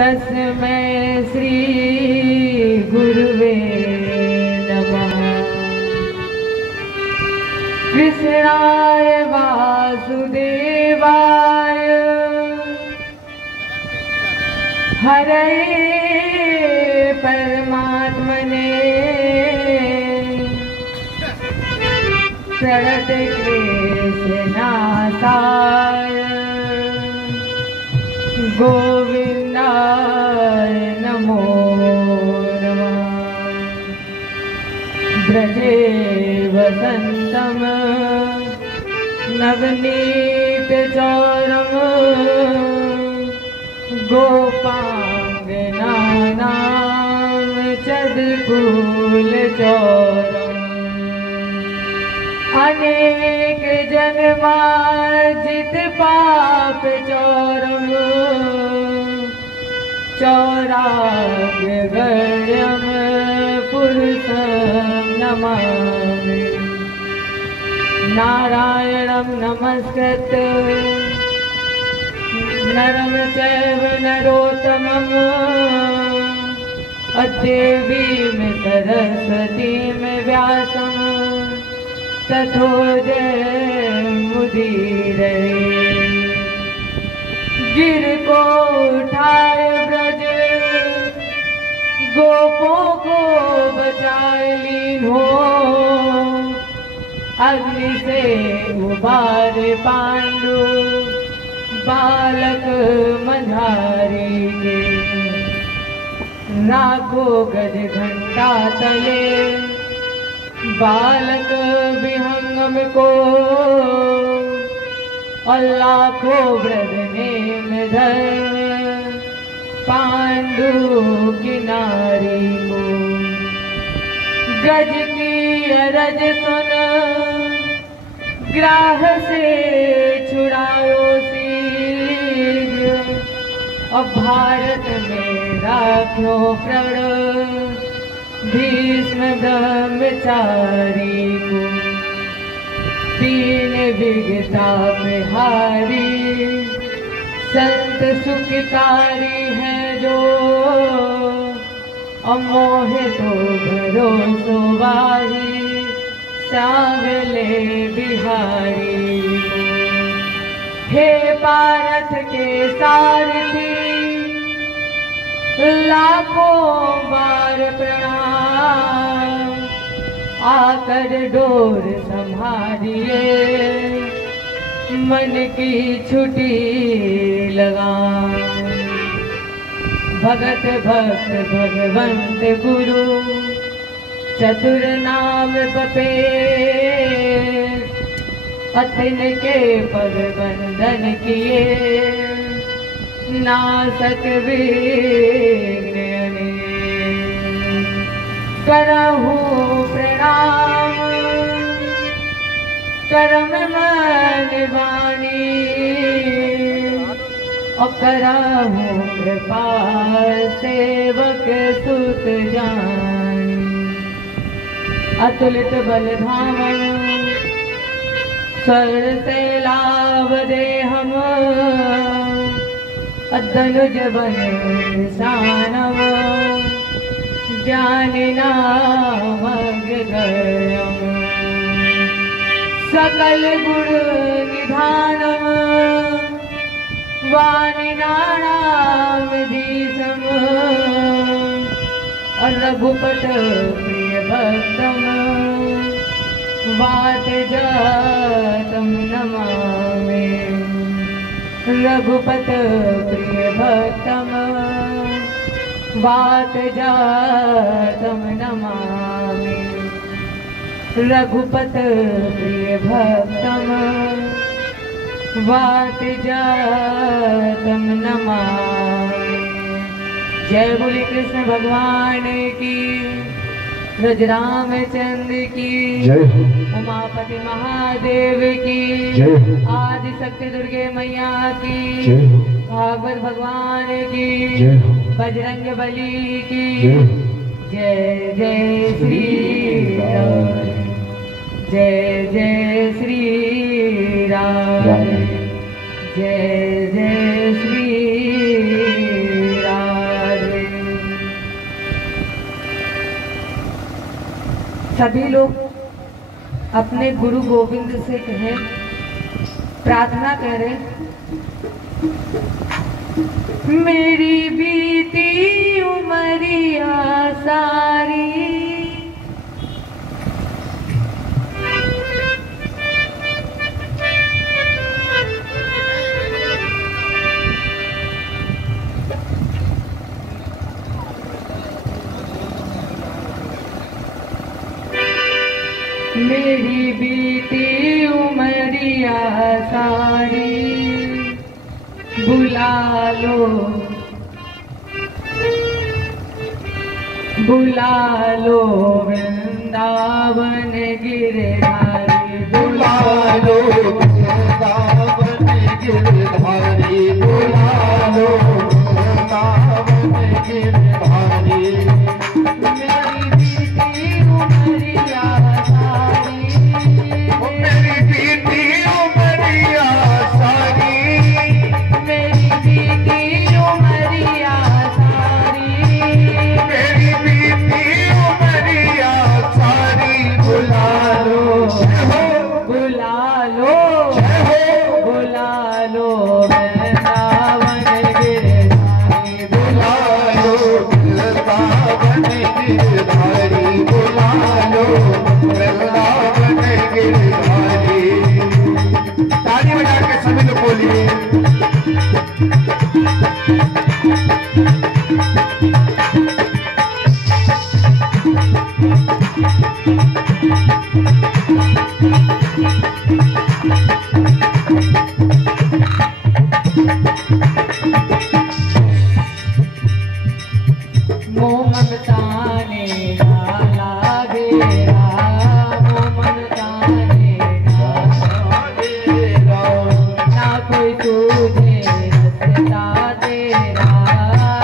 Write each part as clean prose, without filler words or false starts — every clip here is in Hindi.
तस्मै श्री गुरुवे नमः। कृष्णाय वासुदेवाय हरये परमात्मने प्रणतक्लेशनाशाय गोविन्दाय नमो नमः। ब्रजे वसन्तं नवनीतचौरं गोपाङ्गनानां चदकुलचौरम्। अनेक जन्मार्जित पाप चौरम चौराग्यगण्यं पुरुषं नमामि। नारायणं नमस्कृत्य नरं चैव नरोत्तमम् देवीं सरस्वतीं व्यासं तथो जयमुदीरये। गिर को उठाए ब्रज गोपों को बचाए लीन हो। अग्नि से उबारे पांडु बालक मझारी के। राखो गज घंटा तले बालक विहंगम को। और लाखों व्रत नेम धर्म पांडु की नारी को। गज की अरज सुन ग्राह से छुड़ाओ शीघ्र। और भारत में राखो प्रण भीष्म ब्रह्मचारी को। तीन विगता में हारी संत सुखकारी है जो। अमोह तो भरोसो वाही सांवले बिहारी को। हे पारथ के सारथी लाखों बार प्रणाम। आकर डोर संभालिए मन की छुटी लगाम। भगत भक्त भगवंत गुरु चतुर नाम बपे। अतिन के पग बंधन किए नासक विघ्न करहु प्रणाम। करम मन वाणी और करहु कृपा सेवक सुत जानी। अतुलित बल धामन स्वर से लाभ दे हम। धनुज बन निशानम ज्ञानी नामग्रगण्यम्। सकल गुण निधानम वाणी नानामधीशम। रघुपत प्रिय भक्तम वात जातम नमामि। रघुपत प्रिय भक्तम वात जातम नमामि। रघुपत प्रिय भक्तम वात जातम नमामि। जय बोले कृष्ण भगवान की। रामचंद्र की जय। उमापति महादेव की जय। आदि शक्ति दुर्गे मैया की जय। भागवत भगवान की जय। बजरंग बली की जय। जय श्री राम। जय जय श्री राम। जय जय श्री राम। सभी लोग अपने गुरु गोविंद से कहे, प्रार्थना करें। मेरी बीती उमरिया सारी मेरी बीती उमरिया सारी बुला लो वृंदावन गिरधारी, बुला लो वृंदावन गिरधारी, बुला लो वृंदावन गिरधारी। मेरी बीती उमरिया सारी, मेरी बीती उमरिया सारी, मेरी बीती उमरिया सारी, मेरी बीती उमरिया सारी बुला लो, बुला लो वृंदावन गिरधारी, बुला लो वृंदावन गिरधारी, बुला लो वृंदावन गिरधारी। ताली बजा के सभी लोग बोलिए। मोह ममता ने डाला घेरा, मोह ममता ने डाला घेरा, ना कोई तुझे रास्ता तेरा,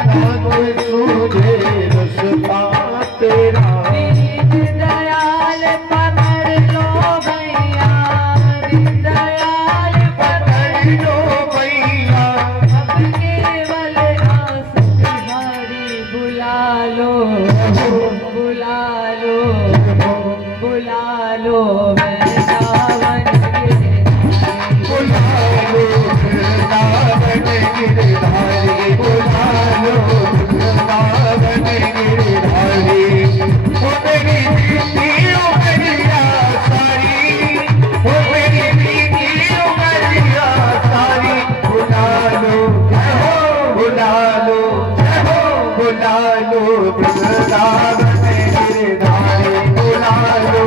ना कोई तुझे रास्ता तेरा। दीन दयाल पकड़ लो भैया, दीन दयाल पकड़ लो भैया, अब केवल आस तुम्हारी, बुला लो वृंदावन गिरधारी, बुला लो वृंदावन गिरधारी, बुला लो वृंदावन गिरधारी। वो मेरी बीती उमरिया सारी, वो मेरी बीती उमरिया सारी बुला लो, बुला लो, बुला लो वृंदावन गिरधारी, बुला लो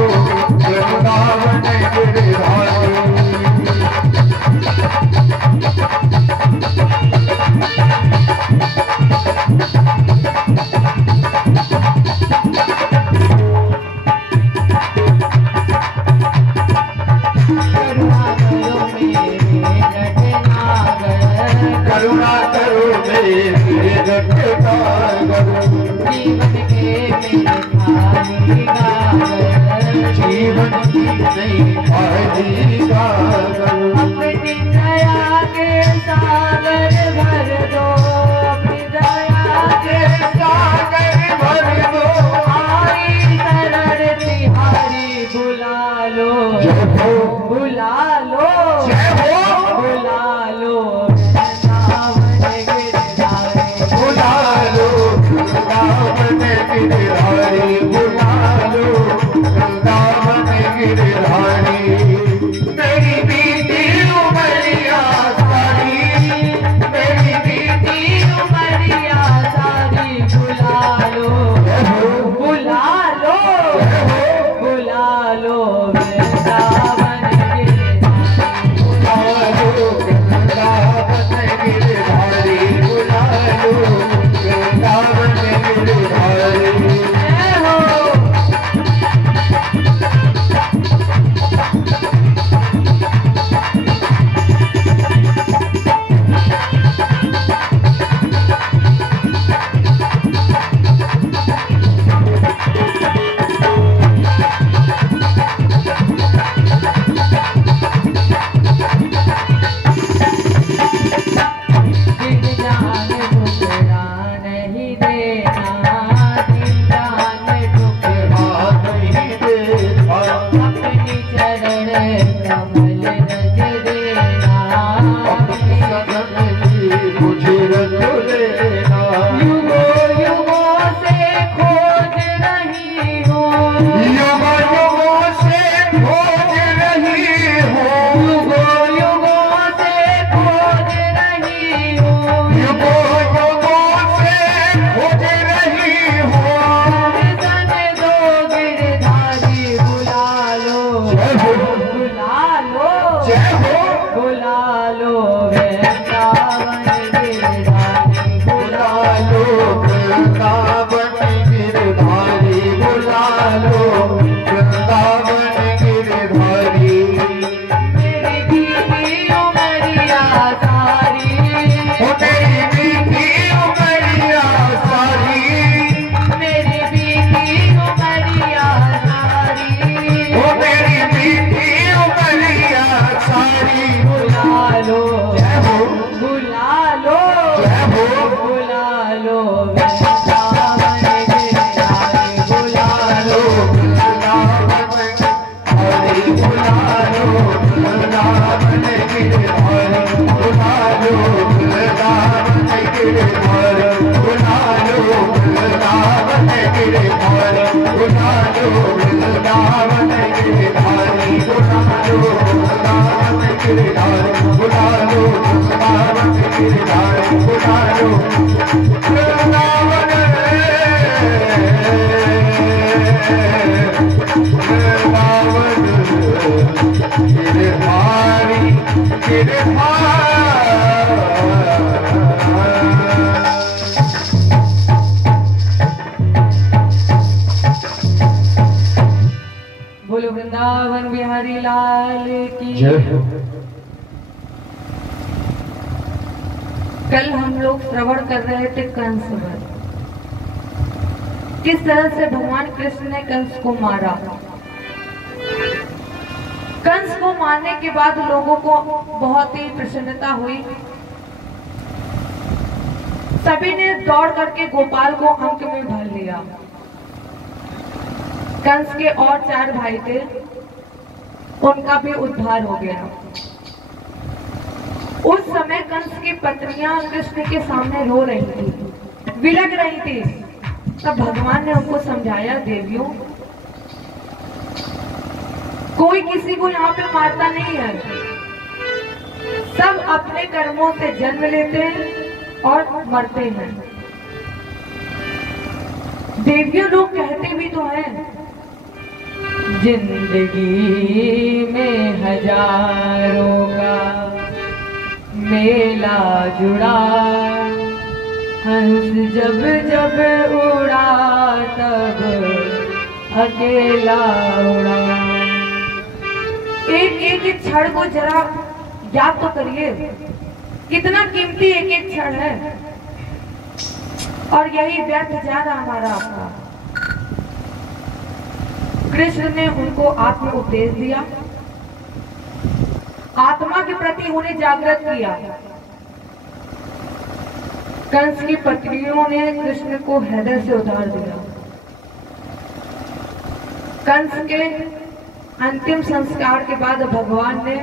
वृंदावन गिरधारी। करुणा करो मेरे रटनागर, जीवन के मेरे खाली गागर, जीवन की नहीं खाली गागर। अपनी दया के सागर भर दो, अपनी दया के सागर भर दो, आई शरण तिहारी, बुला लो जय हो, बुला लो जय हो, बुला लो वृंदावन गिरधारी, बुला लो वृंदावन गिरधारी, बुला लो वृंदावन गिरधारी। मेरी बीती उमरिया सारी, मेरी बीती उमरिया गिरधारी बुला लो वृंदावन गिरधारी बुला लो वृंदावन गिरधारी बुला लो वृंदावन गिरधारी बुला लो वृंदावन गिरधारी बोलो वृंदावन बिहारी लाल की जय। कल हम लोग श्रवण कर रहे थे कंस वध, किस तरह से भगवान कृष्ण ने कंस को मारा। कंस को मारने के बाद लोगों को बहुत ही प्रसन्नता हुई। सभी ने दौड़ करके गोपाल को अंक में भर लिया। कंस के और 4 भाई थे, उनका भी उद्धार हो गया। उस समय कंस की पत्नियां कृष्ण के सामने रो रही थी, विलग रही थी। तब भगवान ने उनको समझाया, देवियों कोई किसी को यहाँ पे मारता नहीं है, सब अपने कर्मों से जन्म लेते हैं और मरते हैं। देवियों लोग कहते भी तो हैं, जिंदगी में हजारों का मेला जुड़ा, हंस जब जब उड़ा तब अकेला उड़ा। एक एक क्षण को जरा याद तो करिए, कितना कीमती एक एक क्षण है, और यही व्यर्थ जा रहा हमारा आपका। कृष्ण ने उनको आत्म उपदेश दिया, आत्मा के प्रति उन्हें जागृत किया। कंस की पत्नियों ने कृष्ण को हृदय से उतार दिया। कंस के अंतिम संस्कार के बाद भगवान ने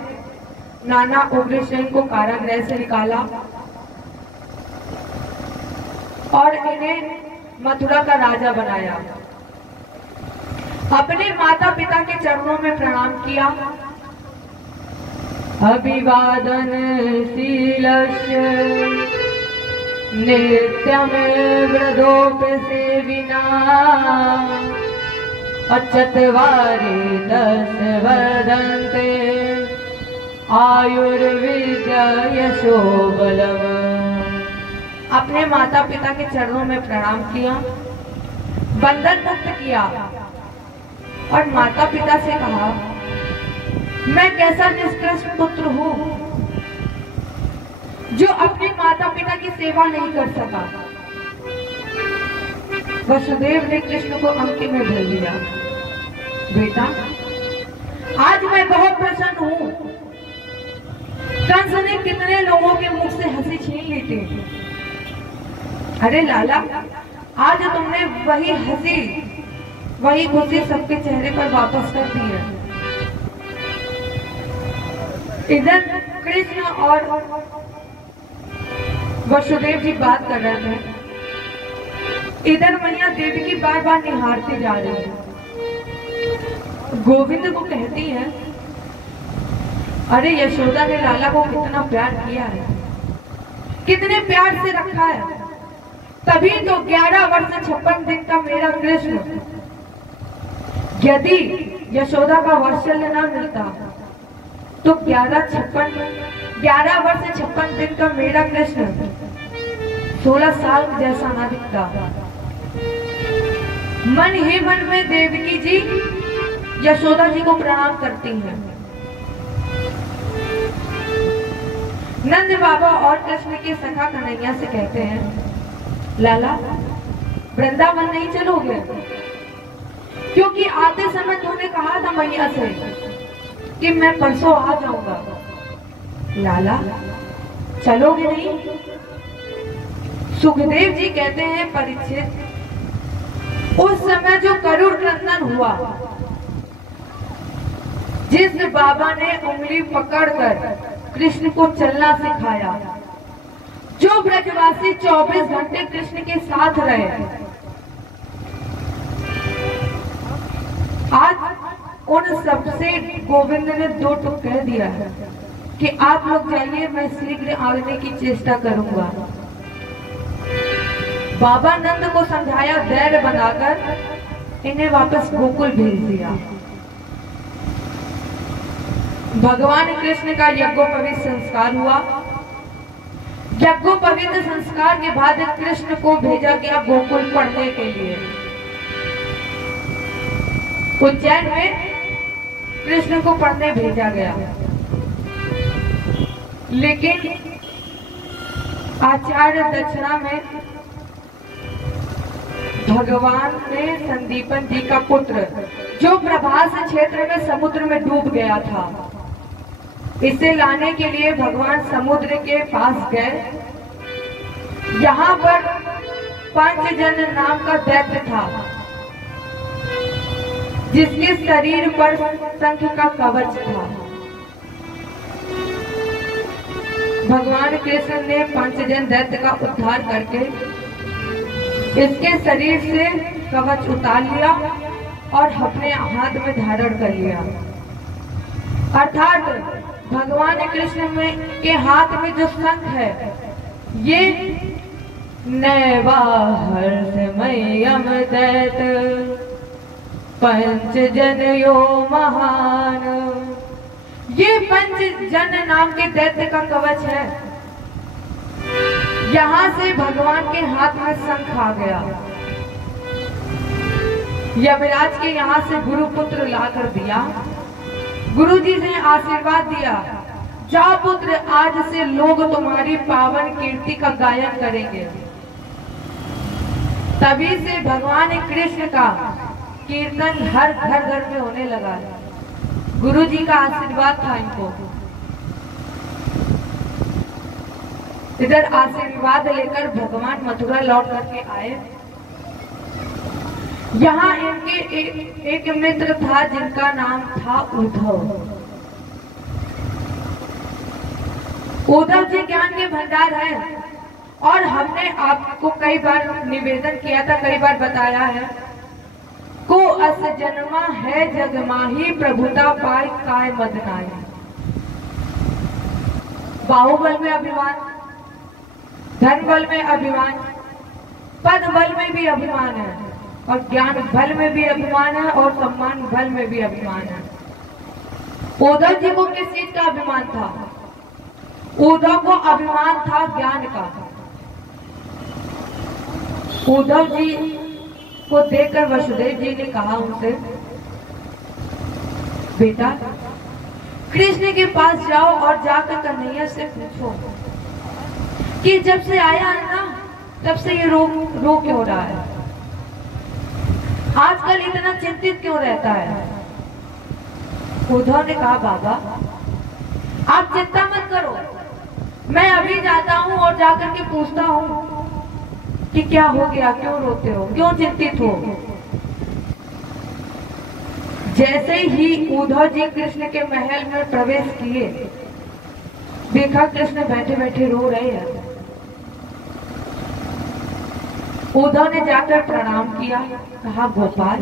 नाना उग्रसेन को कारागृह से निकाला और इन्हें मथुरा का राजा बनाया। अपने माता पिता के चरणों में प्रणाम किया। अभिवादन शीलस्य नित्यम वृद्धोपसेविना अचत्वारि 10 वर्धन्ते आयुर्विद्या यशो बलम्। अपने माता पिता के चरणों में प्रणाम किया, बंधन मुक्त किया और माता पिता से कहा, मैं कैसा निष्कृष्ट पुत्र हूँ जो अपने माता पिता की सेवा नहीं कर सका। वसुदेव ने कृष्ण को अंक में भर लिया। बेटा, आज मैं बहुत प्रसन्न हूँ। कंस ने कितने लोगों के मुख से हंसी छीन ली थी। अरे लाला, आज तुमने वही हंसी, वही खुशी सबके चेहरे पर वापस कर दी है। इधर कृष्ण और वसुदेव जी बात कर रहे थे, इधर मैया देवी की बार बार निहारती जा रही है। गोविंद को कहती है, अरे यशोदा ने लाला को कितना प्यार किया है, कितने प्यार से रखा है, तभी तो 11 वर्ष 56 दिन का मेरा कृष्ण, यदि यशोदा का वात्सल्य न मिलता तो 11 वर्ष 56 दिन का मेरा कृष्ण 16 साल जैसा ना दिखता। मन ही मन में देवकी जी यशोदा जी को प्रणाम करती हैं। नंद बाबा और कृष्ण के सखा कन्हैया से कहते हैं, लाला वृंदावन नहीं चलोगे? क्योंकि आते समय तूने कहा था मैया से कि मैं परसों आ जाऊंगा। लाला चलोगे नहीं? सुखदेव जी कहते हैं, परीक्षित, उस समय जो करुण क्रंदन हुआ, जिस बाबा ने उंगली पकड़कर कृष्ण को चलना सिखाया, जो ब्रजवासी 24 घंटे कृष्ण के साथ रहे, उन सबसे गोविंद ने दो टुक कह दिया है कि आप लोग जाइए, मैं शीघ्र आने की चेष्टा करूंगा। बाबा नंद को समझाया, धैर्य बनाकर इन्हें वापस गोकुल भेज दिया। भगवान कृष्ण का यज्ञोपवीत संस्कार हुआ। यज्ञोपवीत संस्कार के बाद कृष्ण को भेजा गया गोकुल पढ़ने के लिए। उज्जैन में कृष्ण को पढ़ने भेजा गया, लेकिन आचार्य दक्षिणा में भगवान ने संदीपन जी का पुत्र, जो प्रभास क्षेत्र में समुद्र में डूब गया था, इसे लाने के लिए भगवान समुद्र के पास गए। यहाँ पर पंचजन नाम का दैत्य था, जिसके शरीर पर शंख का कवच था। भगवान कृष्ण ने पंचजन दैत्य का उद्धार करके इसके शरीर से कवच उतार लिया और अपने हाथ में धारण कर लिया। अर्थात भगवान कृष्ण के हाथ में जो शंख है, ये नैवाहर्षमयम दैत्य पंचजन यो महान, ये पंचजन नाम के दैत्य का कवच है। यहाँ से भगवान के हाथ में शंख आ गया। यमराज के यहाँ से गुरुपुत्र लाकर दिया। गुरुजी ने आशीर्वाद दिया, जाओ पुत्र, आज से लोग तुम्हारी पावन कीर्ति का गायन करेंगे। तभी से भगवान कृष्ण का कीर्तन हर घर घर में होने लगा। गुरुजी का आशीर्वाद था इनको। इधर आशीर्वाद लेकर भगवान मथुरा लौट करके आए। यहाँ इनके एक मित्र था जिनका नाम था उद्धव। उद्धव जी ज्ञान के भंडार है, और हमने आपको कई बार निवेदन किया था, कई बार बताया है, को अस जन्मा है जग माही, प्रभुता पाई काय मद नाई। बाहुबल में अभिमान, धन बल में अभिमान, पद बल में भी अभिमान है, और ज्ञान बल में भी अभिमान है, और सम्मान बल में भी अभिमान है। उद्धव जी को किस चीज का अभिमान था? उद्धव को अभिमान था ज्ञान का। उद्धव जी को देखकर वसुदेव जी ने कहा उनसे, बेटा कृष्ण के पास जाओ और जाकर कन्हैया से पूछो कि जब से आया है ना, तब से ये रो क्यों रहा है, आजकल इतना चिंतित क्यों रहता है। उद्धव ने कहा, बाबा आप चिंता मत करो, मैं अभी जाता हूँ और जाकर के पूछता हूँ कि क्या हो गया, क्यों रोते हो, क्यों चिंतित हो। जैसे ही उद्धव जी कृष्ण के महल में प्रवेश किए, देखा कृष्ण बैठे बैठे रो रहे हैं। उद्धव ने जाकर प्रणाम किया, कहा, गोपाल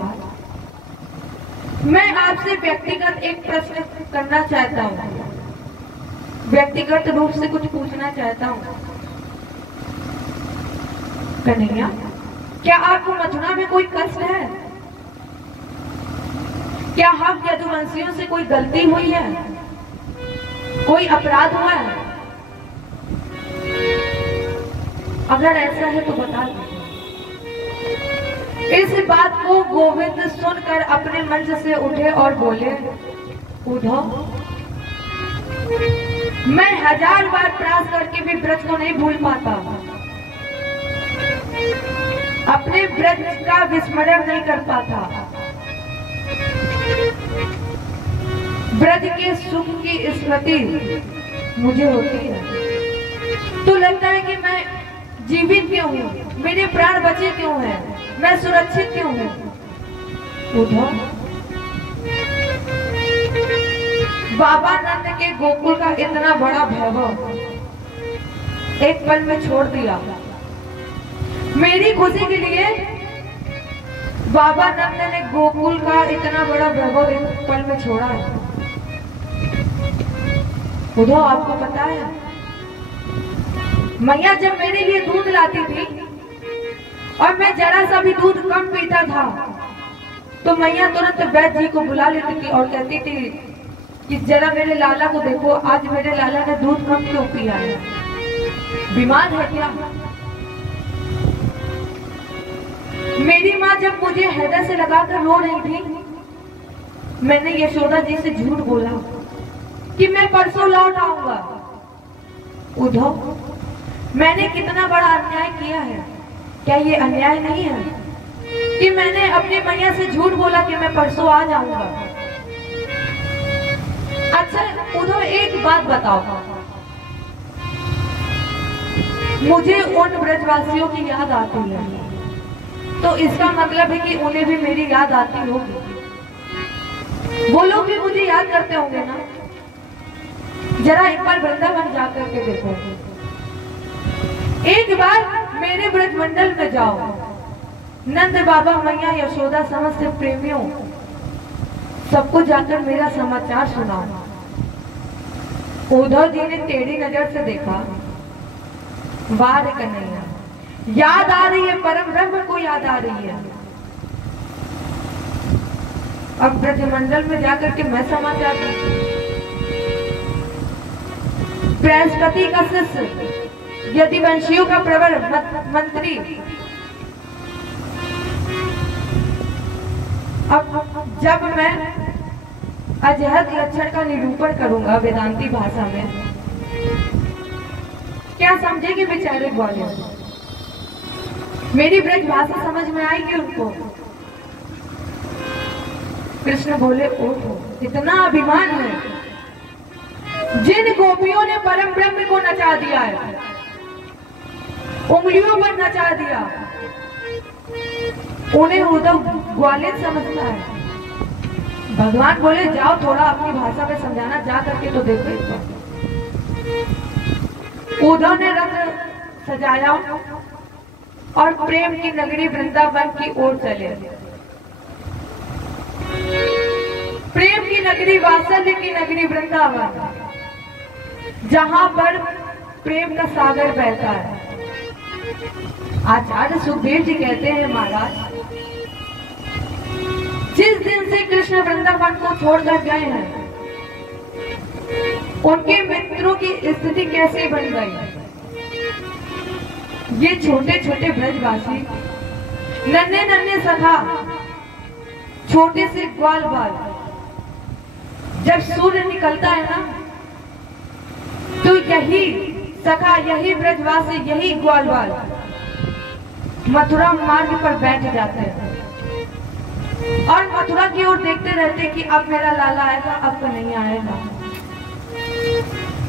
मैं आपसे व्यक्तिगत एक प्रश्न करना चाहता हूँ, व्यक्तिगत रूप से कुछ पूछना चाहता हूँ। कन्हैया, क्या आपको मथुरा में कोई कष्ट है? क्या हम यदुवंशियों से कोई गलती हुई है, कोई अपराध हुआ है? अगर ऐसा है तो बता दीजिए। इस बात को गोविंद सुनकर अपने मंच से उठे और बोले, उद्धव मैं 1000 बार प्रयास करके भी ब्रज को नहीं भूल पाता, अपने ब्रज का विस्मरण नहीं कर पाता, ब्रज के सुख की स्मृति मुझे होती है। तो लगता है कि मैं जीवित क्यों हूँ, मेरे प्राण बचे क्यों हैं, मैं सुरक्षित क्यों हूँ। उद्धव, बाबा नंद के गोकुल का इतना बड़ा वैभव एक पल में छोड़ दिया। मेरी खुशी के लिए बाबा नंद ने गोकुल का इतना बड़ा वैभव एक पल में छोड़ा है। उधर आपको पता है, मैया जब मेरे लिए दूध लाती थी और मैं जरा सा भी दूध कम पीता था तो मैया तुरंत वैद्य जी को बुला लेती थी और कहती थी कि जरा मेरे लाला को देखो, आज मेरे लाला ने दूध कम क्यों पिया है, बीमार है क्या। मेरी माँ जब मुझे हृदय से लगाकर रो रही थी, मैंने यशोदा जी से झूठ बोला कि मैं परसों लौट आऊंगा। उद्धव, मैंने कितना बड़ा अन्याय किया है, क्या ये अन्याय नहीं है कि मैंने अपनी मैया से झूठ बोला कि मैं परसों आ जाऊंगा। अच्छा उद्धव, एक बात बताओ, मुझे उन ब्रजवासियों की याद आती है तो इसका मतलब है कि उन्हें भी मेरी याद आती होगी, वो लोग भी मुझे याद करते होंगे ना। जरा एक बार वृंदावन जाकर के देखो, एक बार मेरे ब्रजमंडल में जाओ, नंद बाबा, मैया, यशोदा, समस्त प्रेमियों सबको जाकर मेरा समाचार सुनाओ। उद्धव जी ने टेढ़ी नजर से देखा, वाह रे कन्हैया, याद आ रही है, परम ब्रह्म को याद आ रही है। अब ब्रजमंडल में जाकर के मैं समाचार दूं। बृहस्पति का शिष्य, यदुवंशियों का प्रवर मंत्री, अब जब मैं अजहद लक्षण का निरूपण करूंगा वेदांती भाषा में, क्या समझेंगे बेचारे ग्वालियर, मेरी ब्रज भाषा समझ में आएगी उनको। कृष्ण बोले, ओहो, इतना अभिमान है, जिन गोपियों ने परम ब्रह्म को नचा दिया है, उंगलियों पर नचा दिया, उन्हें उद्धव ग्वालियर समझता है। भगवान बोले, जाओ थोड़ा अपनी भाषा में समझाना, जा करके तो देखो। उद्धव ने रथ सजाया और प्रेम की नगरी वृंदावन की ओर चले। प्रेम की नगरी, वात्सल्य की नगरी वृंदावन, जहां पर प्रेम का सागर बहता है। आचार्य सुखदेव जी कहते हैं, महाराज, जिस दिन से कृष्ण वृंदावन को छोड़कर गए हैं, उनके मित्रों की स्थिति कैसे बन गई। ये छोटे छोटे ब्रजवासी, नन्हे नन्हे सखा, छोटे से ग्वाल बाल, जब सूर्य निकलता है ना, तो यही सखा, यही ब्रजवासी, यही ग्वाल बाल मथुरा मार्ग पर बैठ जाते हैं और मथुरा की ओर देखते रहते कि अब मेरा लाला आएगा, अब तो नहीं आएगा।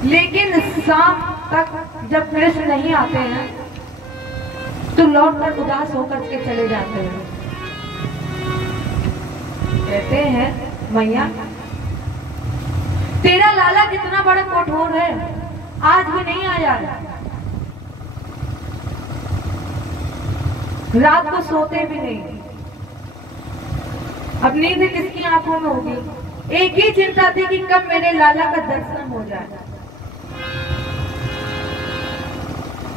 लेकिन शाम तक जब कृष्ण नहीं आते हैं तो लौटकर उदास होकर के चले जाते हैं। कहते हैं, मैया, तेरा लाला कितना बड़ा कठोर है, आज भी नहीं आया, रात को सोते भी नहीं। अब नींद किसकी आंखों में होगी, एक ही चिंता थी कि कब मेरे लाला का दर्शन हो जाए।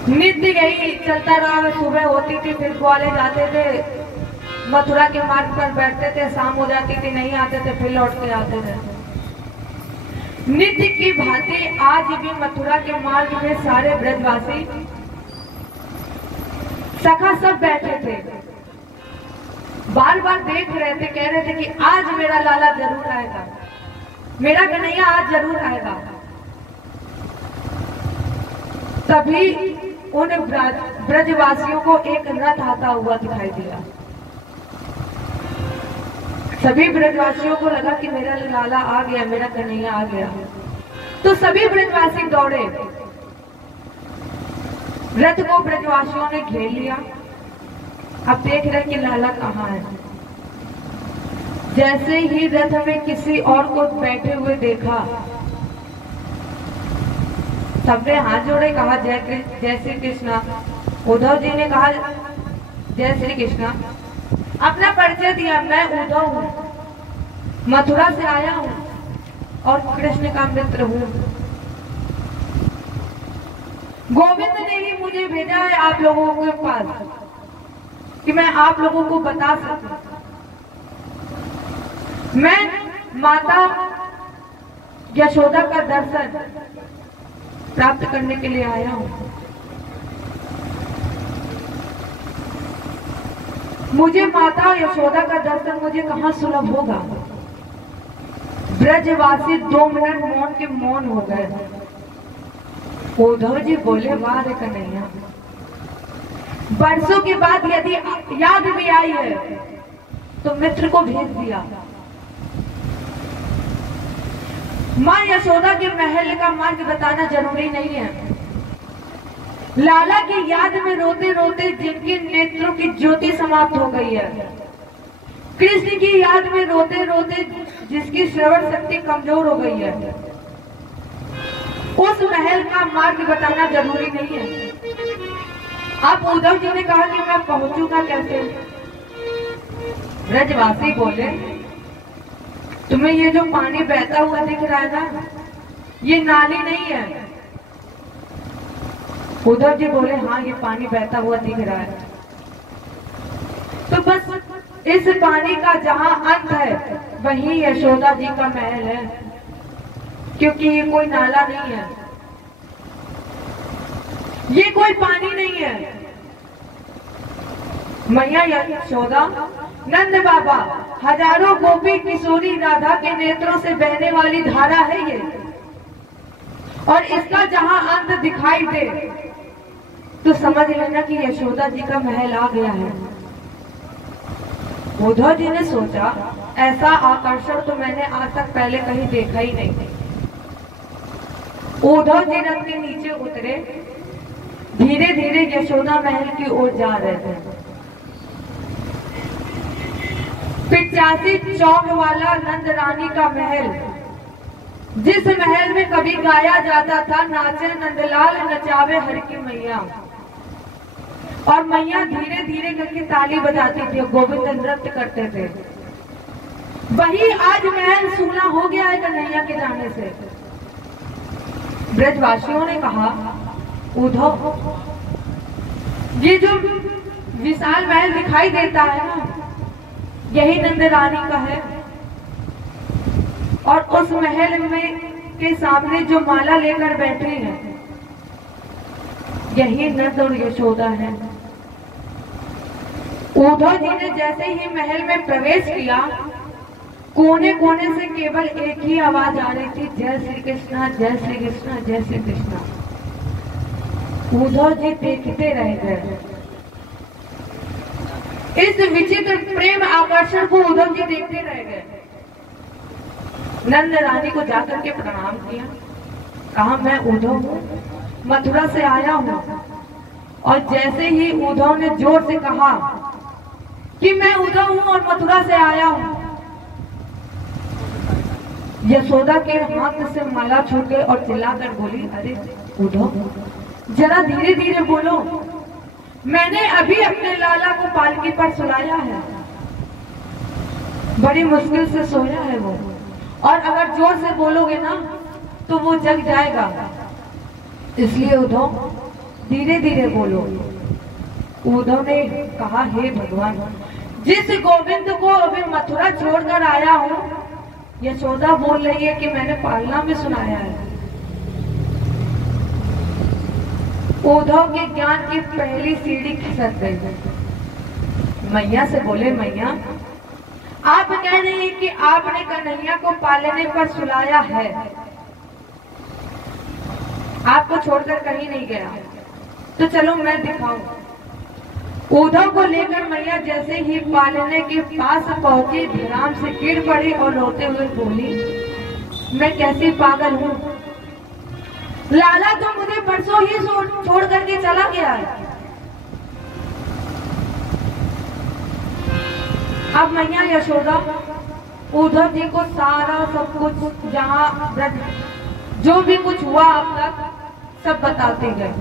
नित्य यही चलता रहा, सुबह होती थी, फिर ग्वालियर जाते थे, मथुरा के मार्ग पर बैठते थे, शाम हो जाती थी, नहीं आते थे, फिर लौट के आते थे। नित्य की भांति आज भी मथुरा के मार्ग में सारे ब्रजवासी सखा सब बैठे थे, बार बार देख रहे थे, कह रहे थे कि आज मेरा लाला जरूर आएगा, मेरा कन्हैया आज जरूर आएगा। तभी उन ब्रजवासियों को एक रथ आता हुआ दिखाई दिया। सभी ब्रजवासियों को लगा कि मेरा लाला आ गया, मेरा कन्हैया आ गया, तो सभी ब्रजवासी दौड़े। रथ को ब्रजवासियों ने घेर लिया। अब देख रहे कि लाला कहाँ है। जैसे ही रथ में किसी और को बैठे हुए देखा, सबने हाथ जोड़े, कहा जय श्री कृष्णा। उद्धव जी ने कहा जय श्री कृष्णा। अपना परिचय दिया, मैं उद्धव हूँ, मथुरा से आया हूँ और कृष्ण का मित्र हूँ। गोविंद ने ही मुझे भेजा है आप लोगों के पास कि मैं आप लोगों को बता सकूं। मैं माता यशोदा का दर्शन प्राप्त करने के लिए आया हूँ। मुझे माता यशोदा का दर्शन मुझे कहाँ सुलभ होगा। ब्रजवासी 2 मिनट मौन के मौन हो गए। उद्धव जी बोले, वाह रे कन्हैया, बरसों के बाद यदि याद भी आई है तो मित्र को भेज दिया। माँ यशोदा के महल का मार्ग बताना जरूरी नहीं है। लाला की याद में रोते रोते जिनके नेत्रों की ज्योति समाप्त हो गई है, कृष्ण की याद में रोते रोते जिसकी श्रवण शक्ति कमजोर हो गई है, उस महल का मार्ग बताना जरूरी नहीं है। आप उद्धव जी ने कहा कि मैं पहुंचूंगा कैसे। ब्रजवासी बोले, तुम्हें ये जो पानी बहता हुआ दिख रहा है ना, ये नाली नहीं है। उद्धव जी बोले, हाँ ये पानी बहता हुआ दिख रहा है। तो बस इस पानी का जहां अंत है वही यशोदा जी का महल है, क्योंकि ये कोई नाला नहीं है, ये कोई पानी नहीं है। मैया यशोदा, नंद बाबा, हजारों गोपी किशोरी राधा के नेत्रों से बहने वाली धारा है ये, और इसका जहां अंत दिखाई दे तो समझ लेना कि यशोदा जी का महल आ गया है। उद्धव जी ने सोचा, ऐसा आकर्षण तो मैंने आज तक पहले कहीं देखा ही नहीं। उद्धव जी रथ के नीचे उतरे, धीरे धीरे यशोदा महल की ओर जा रहे थे। 85 चौक वाला नंद रानी का महल, जिस महल में कभी गाया जाता था, नाचे नंदलाल नचावे हर की मैया, और मैया धीरे धीरे करके ताली बजाती थी, गोविंद नृत्य करते थे, वही आज महल सूना हो गया है कन्हैया के जाने से। ब्रजवासियों ने कहा, उद्धव, ये जो विशाल महल दिखाई देता है ना, यही नंद रानी का है, और उस महल में के सामने जो माला लेकर बैठे हैं, यही नंद और यशोदा है। उद्धव जी ने जैसे ही महल में प्रवेश किया, कोने कोने से केवल एक ही आवाज आ रही थी, जय श्री कृष्णा, जय श्री कृष्णा, जय श्री कृष्णा। उद्धव जी देखते रह गए। इस विचित्र प्रेम आकर्षण को उद्धव जी देखते रह गए। नंद रानी को जाकर के प्रणाम किया, कहा, मैं उद्धव हूँ, मथुरा से आया हूँ। और जैसे ही उद्धव ने जोर से कहा कि मैं उद्धव हूँ और मथुरा से आया हूँ, यशोदा के हाथ से माला छूट गई और चिल्लाकर बोली, अरे उद्धव, जरा धीरे धीरे बोलो, मैंने अभी अपने लाला को पालकी पर सुलाया है, बड़ी मुश्किल से सोया है वो, और अगर जोर से बोलोगे ना तो वो जग जाएगा, इसलिए उद्धव धीरे धीरे बोलो। उद्धव ने कहा, हे भगवान, जिस गोविंद को अभी मथुरा छोड़कर आया हूँ, यशोदा बोल रही है कि मैंने पालना में सुनाया है। उद्धव के ज्ञान की पहली सीढ़ी खिसक गई। मैया से बोले, मैया, आप कह रही हैं कि आपने कन्हैया को पालने पर सुलाया है, आपको छोड़कर कहीं नहीं गया, तो चलो मैं दिखाऊं। उद्धव को लेकर मैया जैसे ही पालने के पास पहुंची, धराम से गिर पड़ी और रोते हुए बोली, मैं कैसी पागल हूँ, लाला तो मुझे परसों ही छोड़ करके चला गया है। अब मैया यशोदा उद्धव जी को सारा सब कुछ, जहाँ जो भी कुछ हुआ अब तक सब बताते गए।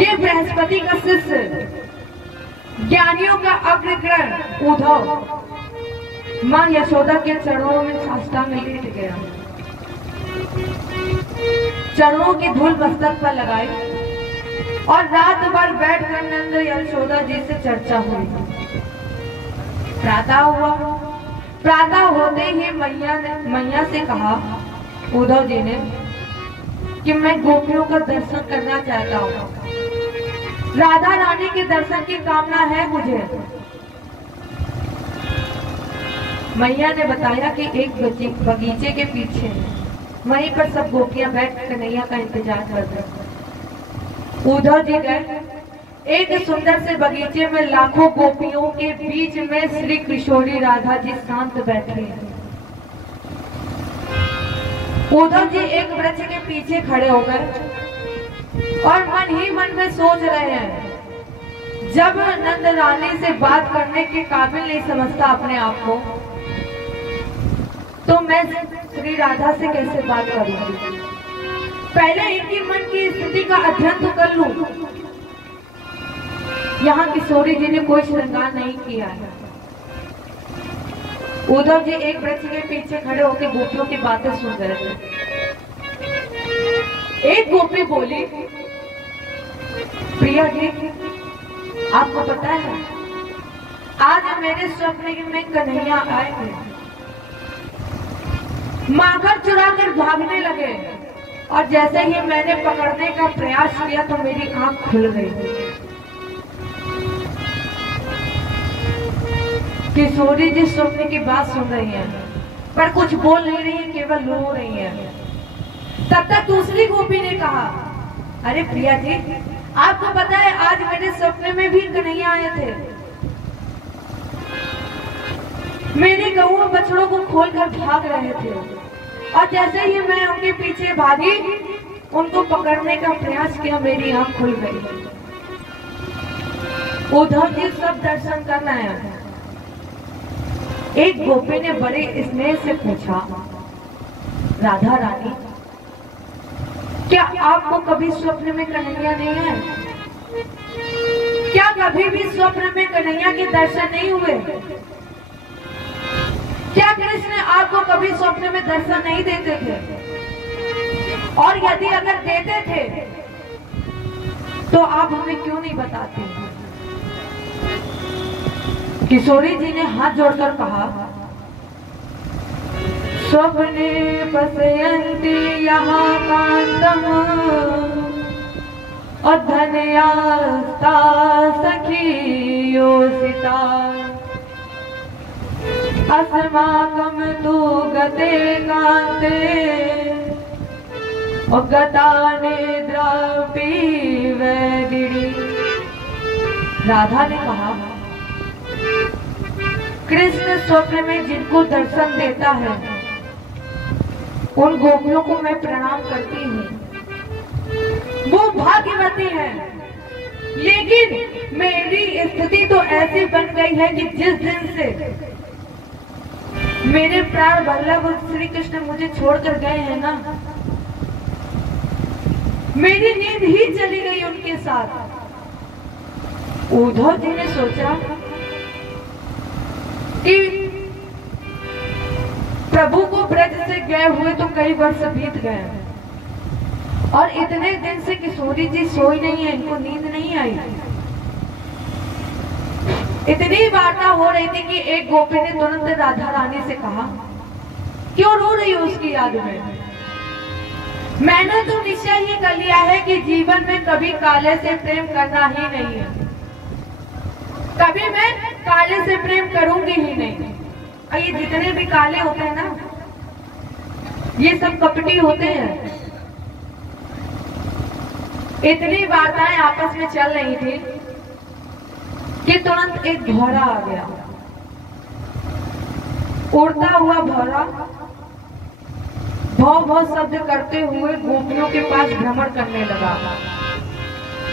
ये बृहस्पति का शिष्य, ज्ञानियों का अग्रग्रह उद्धव मां यशोदा के चरणों में साष्टांग लेट गया, चरणों की धूल मस्तक पर लगाई और रात भर बैठकर नंद यशोदा जी से चर्चा हुई। प्रातः हुआ, प्रातः होते ही मैया से कहा उद्धव जी ने कि मैं गोपियों का दर्शन करना चाहता हूँ, राधा रानी के दर्शन की कामना है मुझे। मैया ने बताया कि एक बगीचे के पीछे वहीं पर सब गोपियां बैठ कन्हैया का इंतजार कर रहे। उद्धव जी गए, एक सुंदर से बगीचे में लाखों गोपियों के बीच में श्री किशोरी राधा जी शांत बैठे हैं। उद्धव जी एक वृक्ष के पीछे खड़े हो गए और मन ही मन में सोच रहे हैं, जब नंद रानी से बात करने के काबिल नहीं समझता अपने आप को, तो मैं श्री राधा से कैसे बात करूंगी। पहले इनकी मन की स्थिति का अध्ययन तो कर लूं। यहाँ किशोरी जी ने कोई श्रृंगार नहीं किया है। उद्धव जी एक वृक्ष के पीछे खड़े होकर गोपियों की बातें सुन रहे थे। एक गोपी बोली, प्रिया जी आपको पता है आज मेरे स्वप्न में कन्हैया आए थे, माखन चुरा कर भागने लगे और जैसे ही मैंने पकड़ने का प्रयास किया तो मेरी आंख खुल गई। किशोरी जी स्वप्न की बात सुन रही हैं पर कुछ बोल नहीं रही है, केवल रो रही है। तब तक दूसरी गोपी ने कहा, अरे प्रिया जी आपको पता है आज मेरे सपने में भी कन्हैया आए थे, मेरे गऊ बछड़ों को खोलकर भाग रहे थे और जैसे ही मैं उनके पीछे भागी उनको पकड़ने का प्रयास किया, मेरी आंख खुल गई। उद्धव जी सब दर्शन कर रहे हैं। एक गोपी ने बड़े स्नेह से पूछा, राधा रानी क्या आपको कभी स्वप्न में कन्हैया नहीं है? क्या कभी भी स्वप्न में कन्हैया के दर्शन नहीं हुए? क्या कृष्ण आपको कभी स्वप्न में दर्शन नहीं देते थे? और यदि अगर देते थे तो आप हमें क्यों नहीं बताते? किशोरी जी ने हाथ जोड़कर कहा, स्वप्ने पश्यन्ति यहाँ कांतम अधन्यास्ता सखियोसिता अस्माकं तु गते कांते गता निद्रापि वैदिनी। राधा ने कहा, कृष्ण स्वप्न में जिनको दर्शन देता है उन गोपियों को मैं प्रणाम करती हूँ, वो भाग्यवती है। लेकिन मेरी स्थिति तो ऐसी बन गई है कि जिस दिन से मेरे प्राण वल्लभ श्री कृष्ण मुझे छोड़कर गए हैं ना, मेरी नींद ही चली गई उनके साथ। उद्धव जी ने सोचा कि प्रभु को ब्रज से गए हुए तो कई वर्ष बीत गए और इतने दिन से किशोरी जी सोई नहीं है, इनको नींद नहीं आई। इतनी वार्ता हो रही थी कि एक गोपी ने तुरंत राधा रानी से कहा, क्यों रो रही हो उसकी याद में? मैंने तो निश्चय ही कर लिया है कि जीवन में कभी काले से प्रेम करना ही नहीं है, कभी मैं काले से प्रेम करूंगी ही नहीं। और ये जितने भी काले होते हैं ना, ये सब कपटी होते हैं। इतनी वार्ताएं आपस में चल रही थी कि तुरंत एक भौरा आ गया। उड़ता हुआ भौरा भौ भौ शब्द करते हुए गोपियों के पास भ्रमण करने लगा।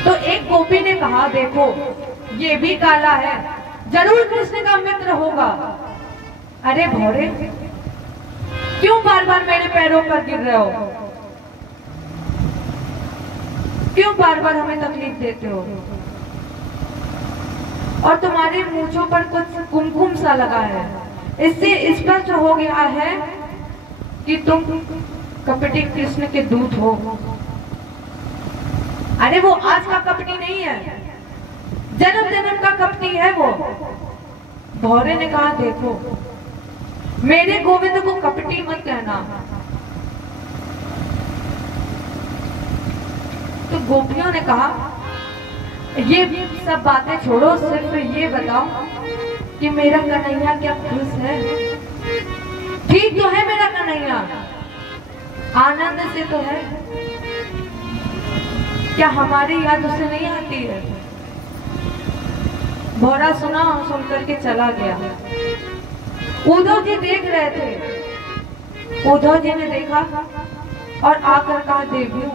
तो एक गोपी ने कहा, देखो ये भी काला है, जरूर कृष्ण का मित्र होगा। अरे भौरे, क्यों बार बार मेरे पैरों पर गिर रहे हो? क्यों बार बार हमें तकलीफ देते हो? और तुम्हारे मूंछों पर कुछ कुमकुम सा लगा है, इससे स्पष्ट हो गया है कि तुम कपटी कृष्ण के दूत हो। अरे वो आज का कपटी नहीं है, जन्म जन्म का कपटी है वो। भौरे ने कहा देखो, मेरे गोविंद को कपटी मत कहना। तो गोपियों ने कहा ये सब बातें छोड़ो, सिर्फ ये बताओ कि मेरा कन्हैया क्या खुश है? ठीक तो है मेरा कन्हैया, आनंद से तो है, क्या हमारी याद उसे नहीं आती है? भौरा सुना और सुन करके चला गया। उद्धव जी देख रहे थे। उद्धव जी ने देखा और आकर कहा देवियों,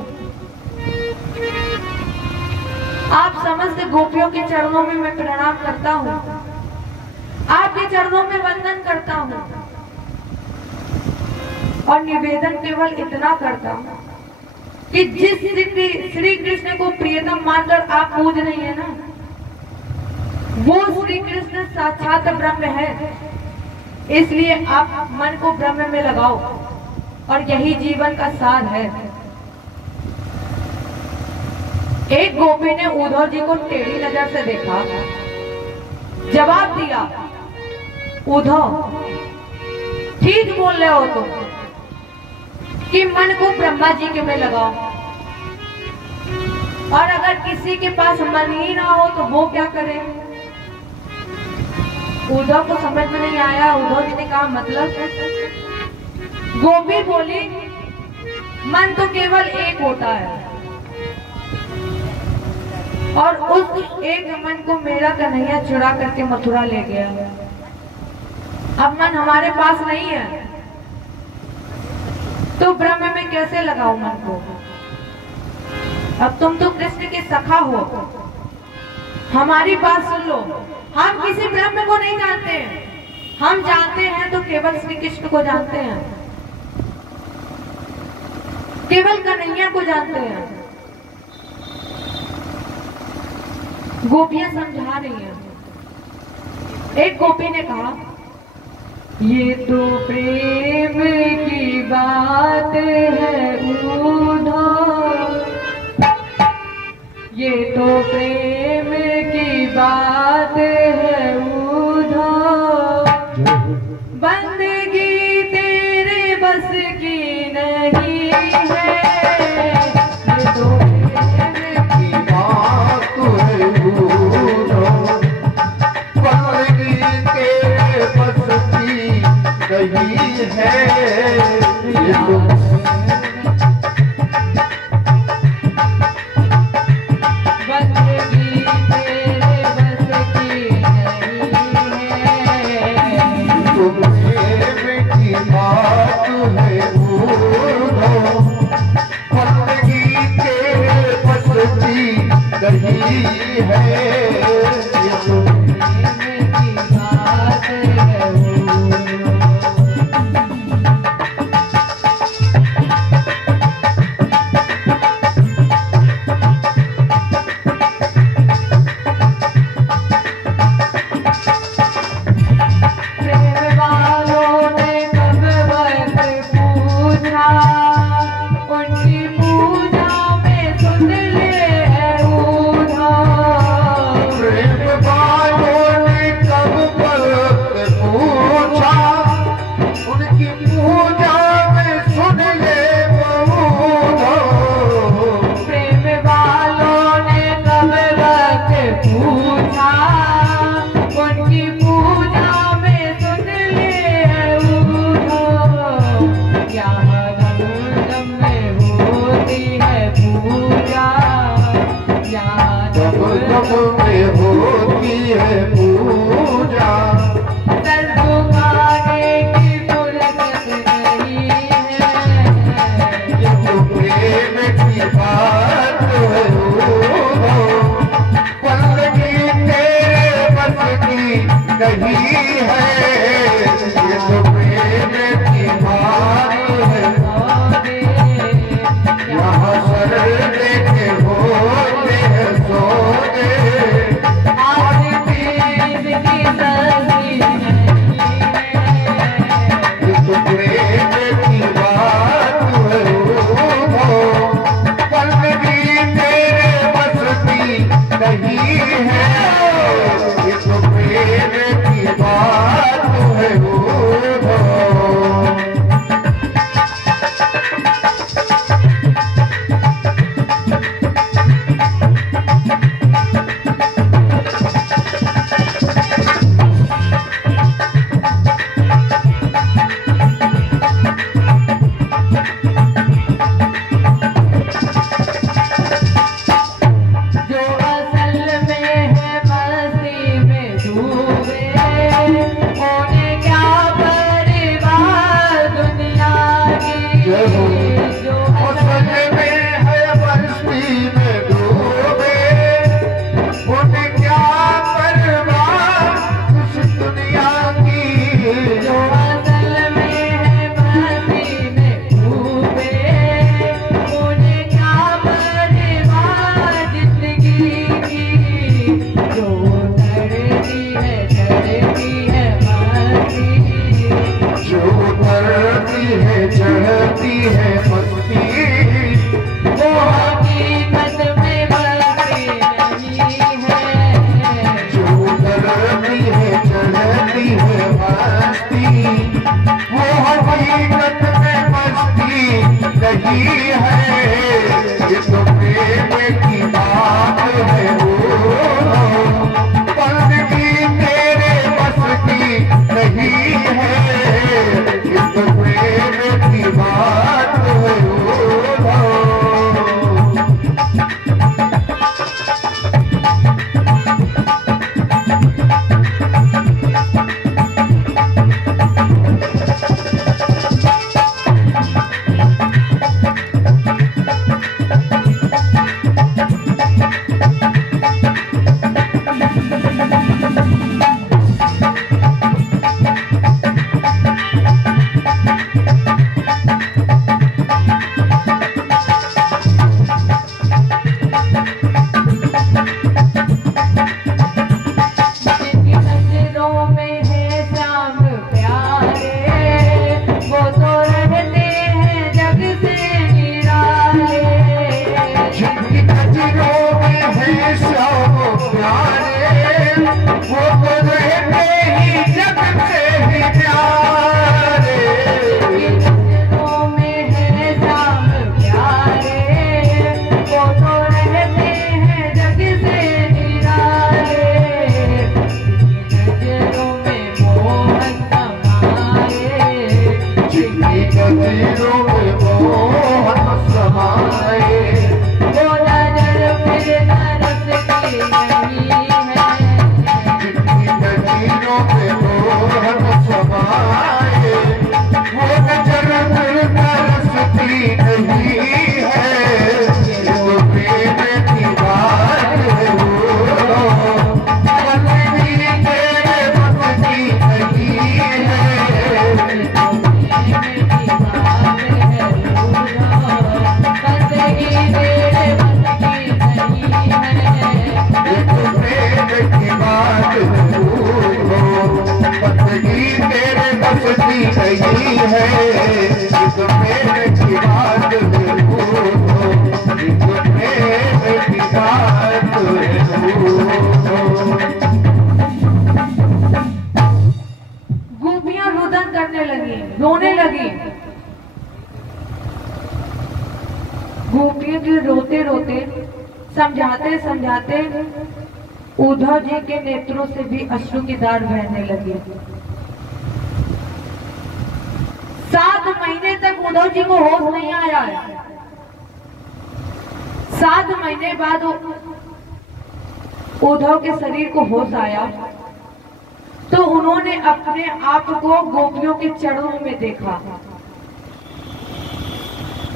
आप समस्त गोपियों के चरणों में मैं प्रणाम करता हूँ, आपके चरणों में वंदन करता हूँ और निवेदन केवल इतना करता हूँ कि जिस श्री कृष्ण को प्रियतम मानकर आप पूज रही है ना, वो श्री कृष्ण साक्षात ब्रह्म है। इसलिए आप मन को ब्रह्म में लगाओ और यही जीवन का सार है। एक गोपी ने उद्धव जी को टेढ़ी नजर से देखा, जवाब दिया उद्धव ठीक बोल रहे हो तुम कि मन को ब्रह्मा जी के में लगाओ, और अगर किसी के पास मन ही ना हो तो वो क्या करे? उद्धव को समझ में नहीं आया। उद्धव जी ने कहा मतलब? गोपी बोली मन तो केवल एक होता है और उस एक मन को मेरा कन्हैया चुरा करके मथुरा ले गया। अब मन हमारे पास नहीं है तो ब्रह्म में कैसे लगाओ मन को? अब तुम तो कृष्ण के सखा हो, हमारी बात सुन लो। हम किसी ब्रह्म को नहीं जानते हैं, हम जानते हैं तो केवल श्री कृष्ण को जानते हैं, केवल कन्हैया को जानते हैं। गोपियां समझा रही हैं। एक गोपी ने कहा ये तो प्रेम की बात है उद्धव, ये तो प्रेम की बात है उद्धव, बंदगी तेरे बस की नहीं है, ये तो प्रेम की बात है उद्धव, बंदगी तेरे बस की नहीं है, ये तो यहाँ सर देखे हो रोते, समझाते समझाते उद्धव जी के नेत्रों से भी अश्रु की धार बहने लगी। 7 महीने तक उद्धव जी को होश नहीं आया है। 7 महीने बाद उद्धव के शरीर को होश आया तो उन्होंने अपने आप को गोपियों के चरणों में देखा।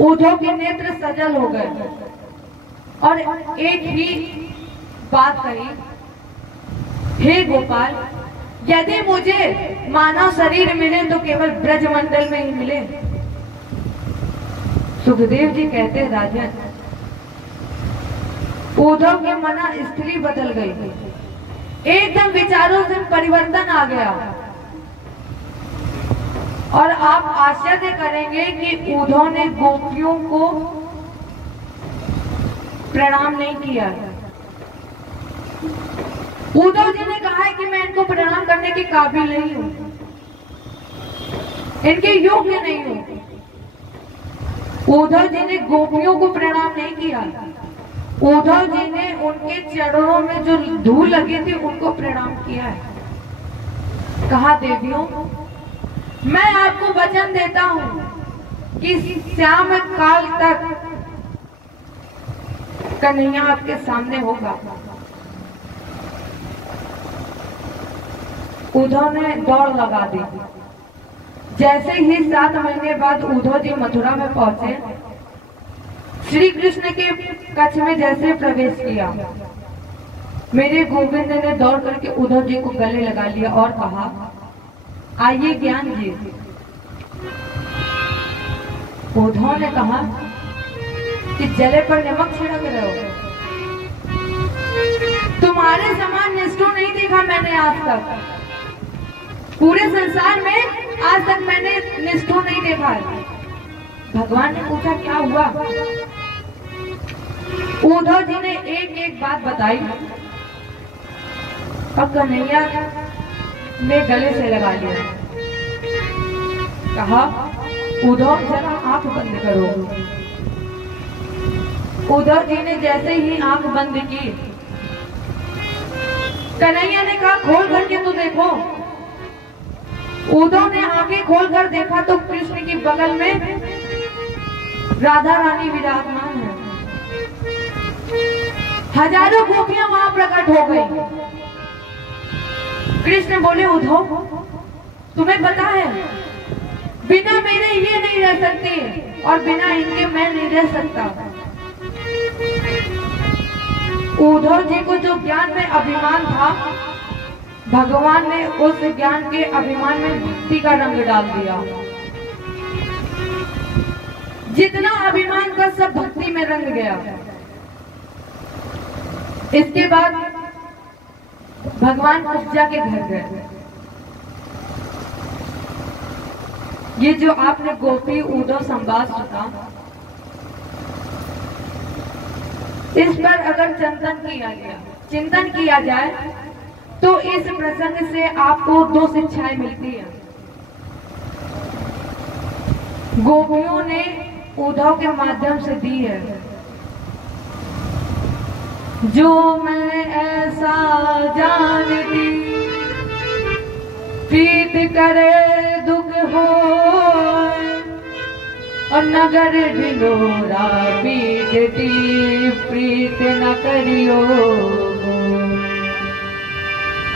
उद्धव के नेत्र सजल हो गए और एक ही बात कही, हे गोपाल, यदि मुझे मानव शरीर मिले तो केवल ब्रजमंडल में ही मिले। सुखदेव जी कहते हैं, राजन, उद्धव के मना स्त्री बदल गई, एकदम विचारों से परिवर्तन आ गया। और आप आश्चर्य करेंगे कि उद्धव ने गोपियों को प्रणाम नहीं किया। उद्धव जी ने कहा है कि मैं इनको प्रणाम करने के काबिल नहीं हूं, इनके योग्य नहीं हूं। उद्धव जी ने गोपियों को प्रणाम नहीं किया, उद्धव जी ने उनके चरणों में जो धूल लगी थी उनको प्रणाम किया है। कहा, देवियों, मैं आपको वचन देता हूं कि श्याम काल तक कन्हैया आपके सामने होगा। उद्धव ने दौड़ लगा दी। जैसे ही 7 महीने बाद उद्धव जी मथुरा में पहुंचे, श्री कृष्ण के कक्ष में जैसे प्रवेश किया, मेरे गोविंद ने दौड़ करके उद्धव जी को गले लगा लिया और कहा, आइए ज्ञान जी। उद्धव ने कहा कि जले पर नमक छिड़क रहे हो, तुम्हारे समान निष्ठुर नहीं देखा मैंने आज तक, पूरे संसार में आज तक मैंने निष्ठुर नहीं देखा है। भगवान ने पूछा, क्या हुआ? उद्धव जी ने एक एक बात बताई और कन्हैया ने गले से लगा लिया। कहा, उद्धव जरा आंख बंद करो। उद्धव जी ने जैसे ही आंख बंद की, कन्हैया ने कहा, खोल करके तो देखो। उद्धव ने आंखें खोलकर देखा तो कृष्ण के बगल में राधा रानी विराजमान है। हजारों गोपियां वहां प्रकट हो गई। कृष्ण बोले, उद्धव, तुम्हें पता है बिना मेरे ये नहीं रह सकती और बिना इनके मैं नहीं रह सकता। उद्धव जी को जो ज्ञान में अभिमान था, भगवान ने उस ज्ञान के अभिमान में भक्ति का रंग डाल दिया। जितना अभिमान था सब भक्ति में रंग गया। इसके बाद भगवान उपजा के घर गए। ये जो आपने गोपी उद्धव संवाद सुना, इस पर अगर चिंतन किया जाए तो इस प्रसंग से आपको 2 शिक्षाएं मिलती है। गोपियों ने उद्धव के माध्यम से दी है, जो मैं ऐसा जानती, प्रीत करे दुख हो और नगर ढिंढोरा बीजती, प्रीत न करियो।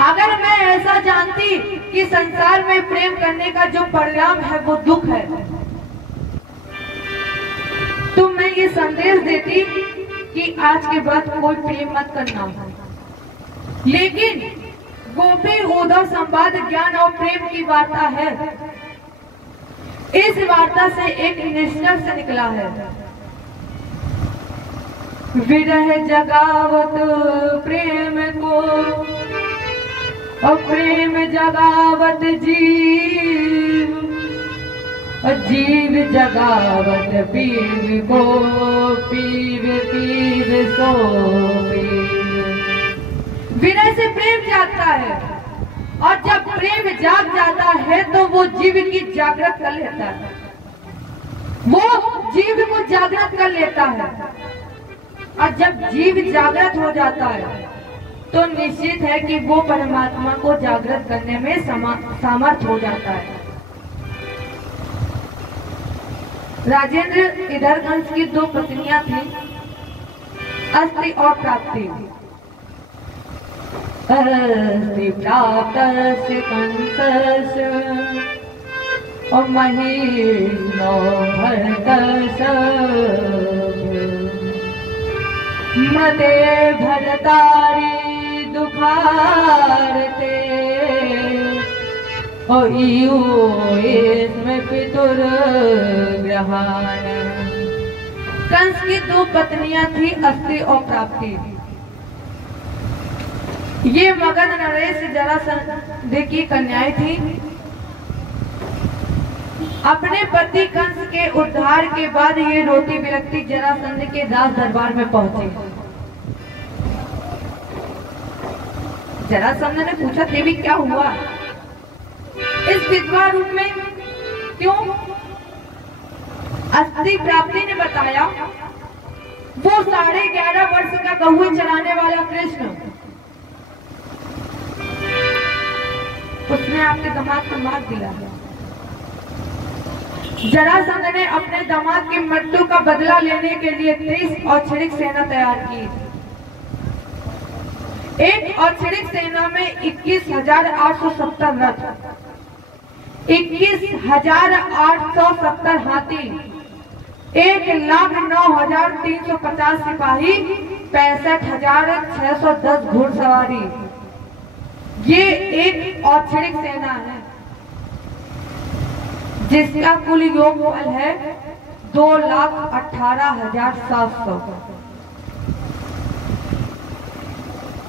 अगर मैं ऐसा जानती कि संसार में प्रेम करने का जो परिणाम है वो दुख है, तो मैं ये संदेश देती कि आज के बाद कोई प्रेम मत करना। लेकिन गोपी उद्धव संवाद ज्ञान और प्रेम की वार्ता है। इस वार्ता से एक निष्कर्ष निकला है, विरह जगावत प्रेम को और प्रेम जगावत जीव और जीव जगावत पीव को, पीव पीव सो पीव। विरह से प्रेम जागता है और जब प्रेम जाग जाता है तो वो जीव की जागृत कर लेता है, वो जीव को जागृत कर लेता है। और जब जीव जागृत हो जाता है तो निश्चित है कि वो परमात्मा को जागृत करने में सामर्थ हो जाता है। राजेंद्र इधर कंस की दो पत्नियां थी, अस्ति और प्राप्ति। अस्ति प्राप्तस्य कंसस्य और महीनो भरतस्य मते भरतारी दुखारते और इसमें पितुर ग्रहण। कंस की दो पत्नियां थी, अस्ति और प्राप्ति। ये मगध नरेश जरासंध की कन्याएं थी। अपने पति कंस के उद्धार के बाद ये रोती बिलखती जरासंध के दास दरबार में पहुंचे। जरासंध ने पूछा, देवी क्या हुआ इस विधवा रूप में, क्यों? अस्ति प्राप्ति ने बताया, वो 11.5 वर्ष का कौवे चलाने वाला कृष्ण, उसने आपके दामाद को मार दिया। जरासंध ने अपने दामाद की मृत्यु का बदला लेने के लिए 23 औक्षणिक सेना तैयार की। एक औक्षणिक सेना में 21,870 रथ, 21,870 हाथी, 1,09,350 सिपाही, 65,610 घुड़सवारी। ये एक औक्षणिक सेना है जिसका कुल योगफल है 2,18,700।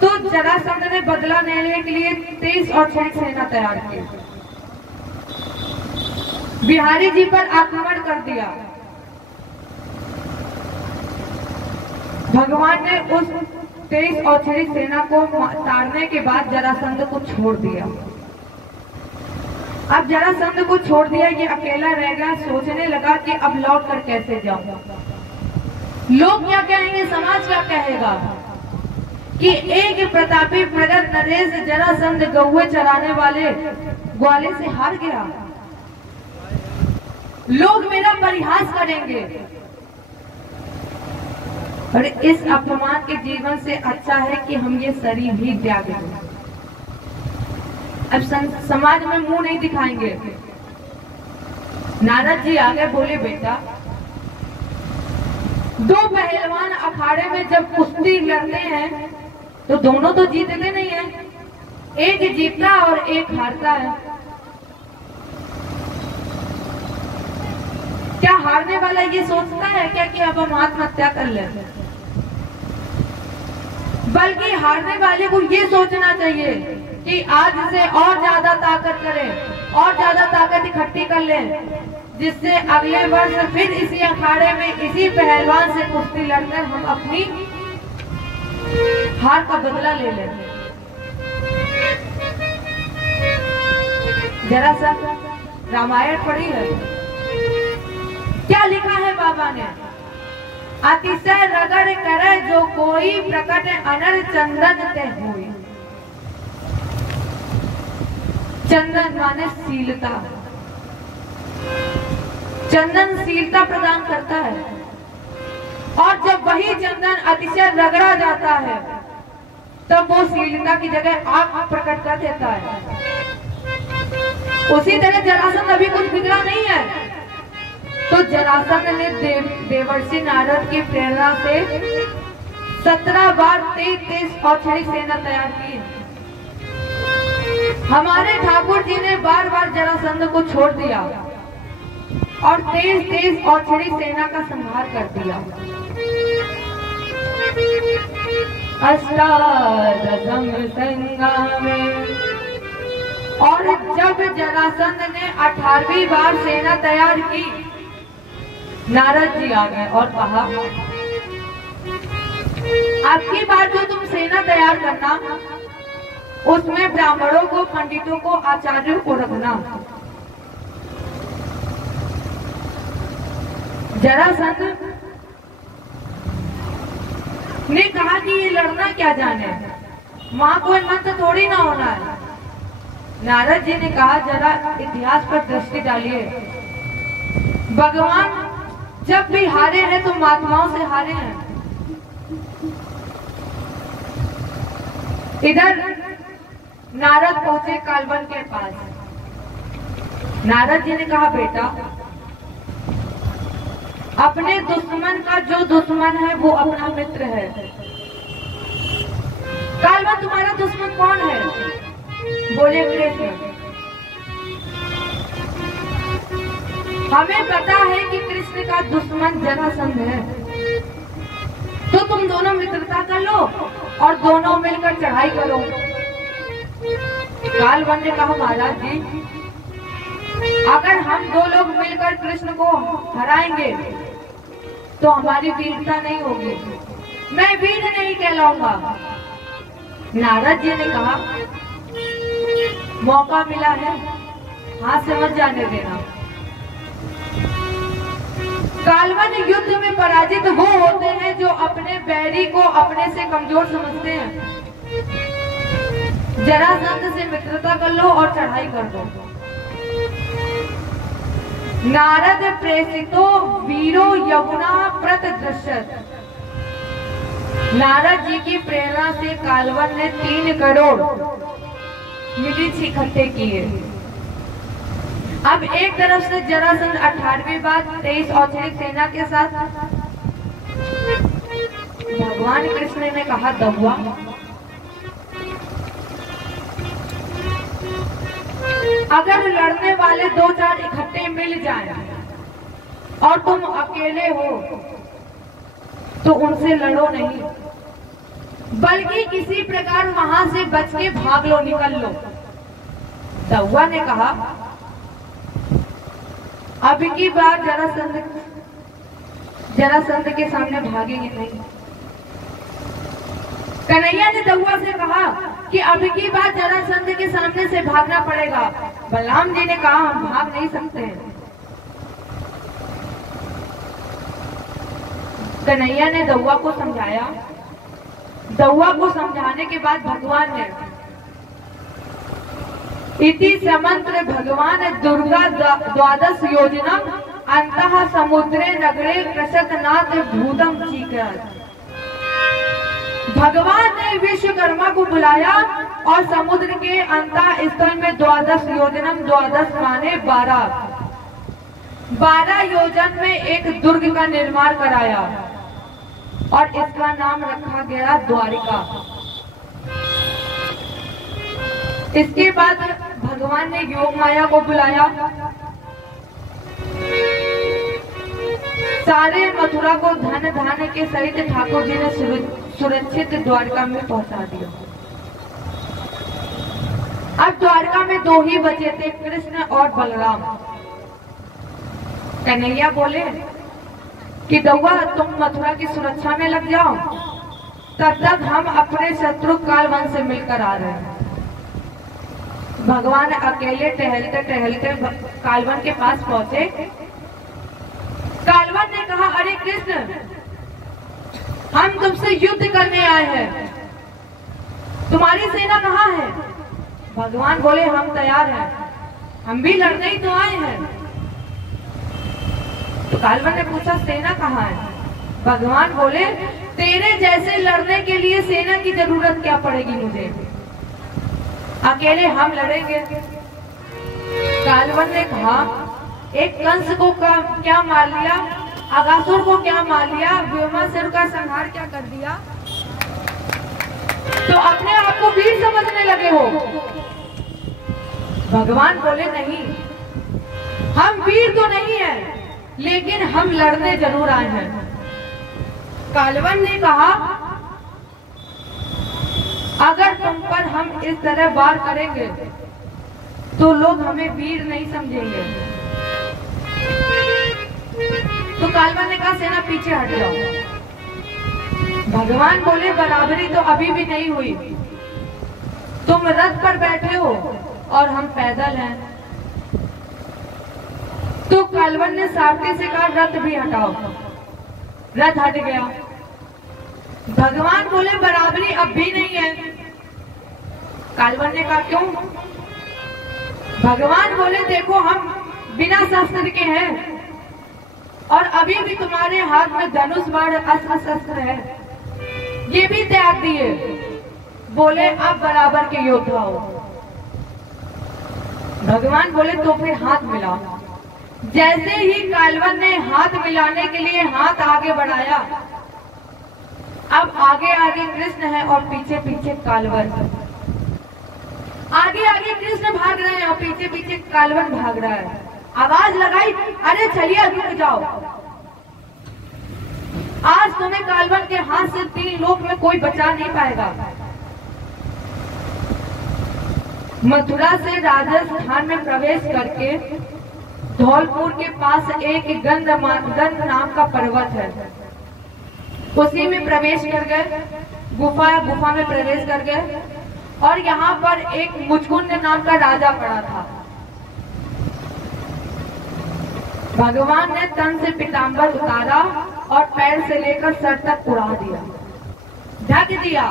तो जरासंध ने बदला लेने के लिए 23 औक्षणिक सेना तैयार की। बिहारी जी पर आक्रमण कर दिया। भगवान ने उस 23 औक्षणिक सेना को तारने के बाद जरासंध को छोड़ दिया। अब जरासंध को छोड़ दिया, ये अकेला रह गया। सोचने लगा कि अब लौट कर कैसे जाऊं, लोग क्या कहेंगे, समाज क्या कहेगा कि एक प्रतापी मगध नरेश जरासंध गौवे चराने वाले ग्वाले से हार गया, लोग मेरा परिहास करेंगे। और इस अपमान के जीवन से अच्छा है कि हम ये शरीर ही त्याग दें। अब समाज में मुंह नहीं दिखाएंगे। नारद जी आगे बोले, बेटा, दो पहलवान अखाड़े में जब कुश्ती लड़ते हैं तो दोनों तो जीतते नहीं है, एक जीतता और एक हारता है। क्या हारने वाला ये सोचता है क्या कि अब हम आत्महत्या कर लें? बल्कि हारने वाले को ये सोचना चाहिए कि आज से और ज्यादा ताकत करें, और ज्यादा ताकत इकट्ठी कर लें, जिससे अगले वर्ष फिर इसी अखाड़े में इसी पहलवान से कुश्ती लड़कर हम अपनी हार का बदला ले लें। जरा सा रामायण पढ़ी है, क्या लिखा है बाबा ने? अतिशय रगड़ करे जो कोई प्रकट अनर चंदन ते हुई। चंदन माने शीलता, चंदन शीलता प्रदान करता है। और जब वही चंदन अतिशय रगड़ा जाता है तब वो शीलता की जगह आग प्रकट कर देता है। उसी तरह जरासंध अभी कुछ बिगड़ा नहीं है। तो जरासंध ने देवर्षि नारद की प्रेरणा से 17 बार 23 औक्षणिक सेना तैयार की। हमारे ठाकुर जी ने बार बार जरासंध को छोड़ दिया और 23 औक्षणिक सेना का संहार कर दिया। अष्टादशम संग्रामे, और जब जरासंध ने 18वीं बार सेना तैयार की, नारद जी आ गए और कहा, आपकी बार जो तुम सेना तैयार करना उसमें ब्राह्मणों को, पंडितों को, आचार्यों को रखना। जरासंध ने कहा कि ये लड़ना क्या जाने, माँ कोई मंत्र थोड़ी ना होना है। नारद जी ने कहा जरा इतिहास पर दृष्टि डालिए, भगवान जब भी हारे हैं तो महात्माओं से हारे हैं। इधर नारद पहुंचे कालवन के पास। नारद जी ने कहा बेटा, अपने दुश्मन का जो दुश्मन है वो अपना मित्र है। कालवन तुम्हारा दुश्मन कौन है? बोले कृष्ण। हमें पता है कि कृष्ण का दुश्मन जरासंध है, तो तुम दोनों मित्रता कर लो और दोनों मिलकर चढ़ाई करो। कालवन ने कहा महाराज जी, अगर हम दो लोग मिलकर कृष्ण को हराएंगे तो हमारी वीरता नहीं होगी, मैं वीर नहीं कहलाऊंगा। नारद जी ने कहा मौका मिला है, हाथ से मत जाने देना। कालवन युद्ध में पराजित वो होते हैं जो अपने बैरी को अपने से कमजोर समझते हैं। जरासंध से मित्रता कर लो और चढ़ाई कर दो। नारद प्रेषितो वीरो यमुना प्रतदृश्यत। नारद जी की प्रेरणा से कालवन ने 3 करोड़ मिर्च इकट्ठे किए। अब एक तरफ से जरासंध 18वीं बार 23 औचरिक सेना के साथ। भगवान कृष्ण ने कहा दहुआ, अगर लड़ने वाले 2-4 इकट्ठे मिल जाएं और तुम अकेले हो तो उनसे लड़ो नहीं, बल्कि किसी प्रकार वहां से बच के भाग लो, निकल लो। दहुआ ने कहा अब की बार जरासंध के सामने भागेंगे नहीं। कन्हैया ने दहुआ से कहा कि अब की बार जरासंध के सामने से भागना पड़ेगा। बलराम जी ने कहा हम भाग नहीं सकते हैं। कन्हैया ने दहुआ को समझाया। दहुआ को समझाने के बाद भगवान ने इति समंत्र भगवान दुर्गा द्वादश योजना अंतः समुद्रे नगरे कृषतनाथ भूतम चीकर। भगवान ने विश्वकर्मा को बुलाया और समुद्र के अंतः स्थल में 12 योजनम, 12 माने 12 योजन में एक दुर्ग का निर्माण कराया और इसका नाम रखा गया द्वारिका। इसके बाद भगवान ने योग माया को बुलाया, सारे मथुरा को धन धान्य के सहित ठाकुर जी ने सुरक्षित द्वारका में पहुंचा दिया। अब द्वारका में 2 ही बचे थे, कृष्ण और बलराम। कन्हैया बोले कि दहुआ तुम मथुरा की सुरक्षा में लग जाओ, तब तक हम अपने शत्रु कालवन से मिलकर आ रहे हैं। भगवान अकेले टहलते टहलते कालवन के पास पहुंचे। कालवन ने कहा अरे कृष्ण, हम तुमसे युद्ध करने आए हैं, तुम्हारी सेना कहाँ है? भगवान बोले हम तैयार हैं, हम भी लड़ने ही तो आए हैं। तो कालवन ने पूछा सेना कहाँ है? भगवान बोले तेरे जैसे लड़ने के लिए सेना की जरूरत क्या पड़ेगी मुझे, अकेले हम लड़ेंगे। कालवन ने कहा एक कंस को क्या मार लिया, अगासुर को क्या मार लिया, व्योमासुर का संहार क्या कर दिया, तो अपने आप को वीर समझने लगे हो। भगवान बोले नहीं, हम वीर तो नहीं है, लेकिन हम लड़ने जरूर आए हैं। कालवन ने कहा अगर तुम पर हम इस तरह वार करेंगे तो लोग हमें वीर नहीं समझेंगे। तो कालवन ने कहा सेना पीछे हट जाओ। भगवान बोले बराबरी तो अभी भी नहीं हुई, तुम रथ पर बैठे हो और हम पैदल हैं। तो कालवन ने सारथी से कहा रथ भी हटाओ। रथ हट गया। भगवान बोले बराबरी अब भी नहीं है। कालवन ने कहा क्यों? भगवान बोले देखो हम बिना शस्त्र के हैं और अभी भी तुम्हारे हाथ में धनुष बाण अस्त्र शस्त्र है, ये भी त्याग दिए। बोले अब बराबर के योद्धा हो। भगवान बोले तो फिर हाथ मिलाओ। जैसे ही कालवन ने हाथ मिलाने के लिए हाथ आगे बढ़ाया, अब आगे आगे कृष्ण है और पीछे पीछे कालवन। आगे आगे कृष्ण भाग रहे हैं और पीछे पीछे कालवन भाग रहा है। आवाज लगाई, अरे चलिए रुक जाओ, आज तुम्हें कालवन के हाथ से 3 लोक में कोई बचा नहीं पाएगा। मथुरा से राजस्थान में प्रवेश करके धौलपुर के पास एक गंध नाम का पर्वत है, उसी में प्रवेश कर गए। गुफा में प्रवेश कर गए और यहाँ पर एक मुचकुंद नाम का राजा पड़ा था। भगवान ने तन से पीतांबर उतारा और पैर से लेकर सर तक उड़ा दिया, ढक दिया।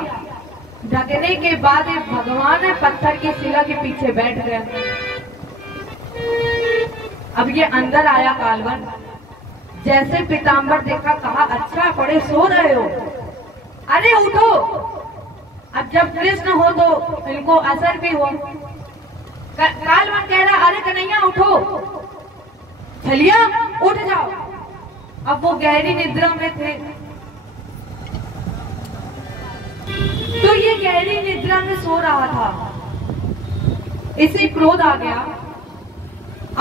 ढकने के बाद भगवान पत्थर की शिला के पीछे बैठ गए। अब ये अंदर आया कालवन। जैसे पीतांबर देखा, कहा अच्छा बड़े सो रहे हो, अरे उठो। अब जब कृष्ण हो तो इनको असर भी हो। कालवन कह रहा, अरे कन्हैया उठो, छलिया उठ जाओ। अब वो गहरी निद्रा में थे, तो ये गहरी निद्रा में सो रहा था। इसे क्रोध आ गया।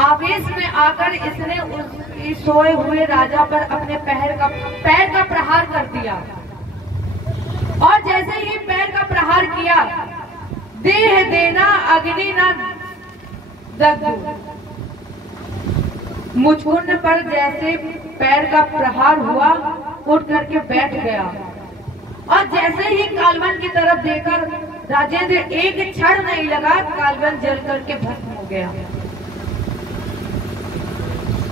आवेश में आकर इसने उस सोए हुए राजा पर अपने पैर का प्रहार कर दिया। और जैसे ही पैर का प्रहार किया, देह देना अग्नि न दग्धु। मुचकुंद पर जैसे पैर का प्रहार हुआ, उठ करके बैठ गया और जैसे ही कालवन की तरफ देखकर राजेंद्र एक क्षण नहीं लगा, कालवन जल करके भस्म हो गया।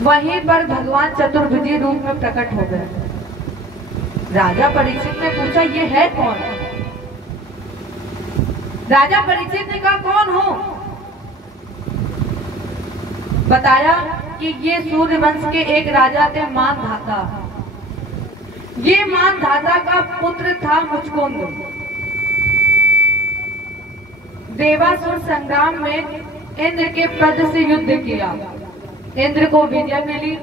वहीं पर भगवान चतुर्भुजी रूप में प्रकट हो गए। राजा परीक्षित ने पूछा, ये है कौन? राजा परीक्षित ने कहा, कौन हो? बताया कि ये सूर्यवंश के एक राजा थे, मानधाता। ये मानधाता का पुत्र था मुचकुंद। देवासुर संग्राम में इंद्र के पद से युद्ध किया, इंद्र को विजय मिली।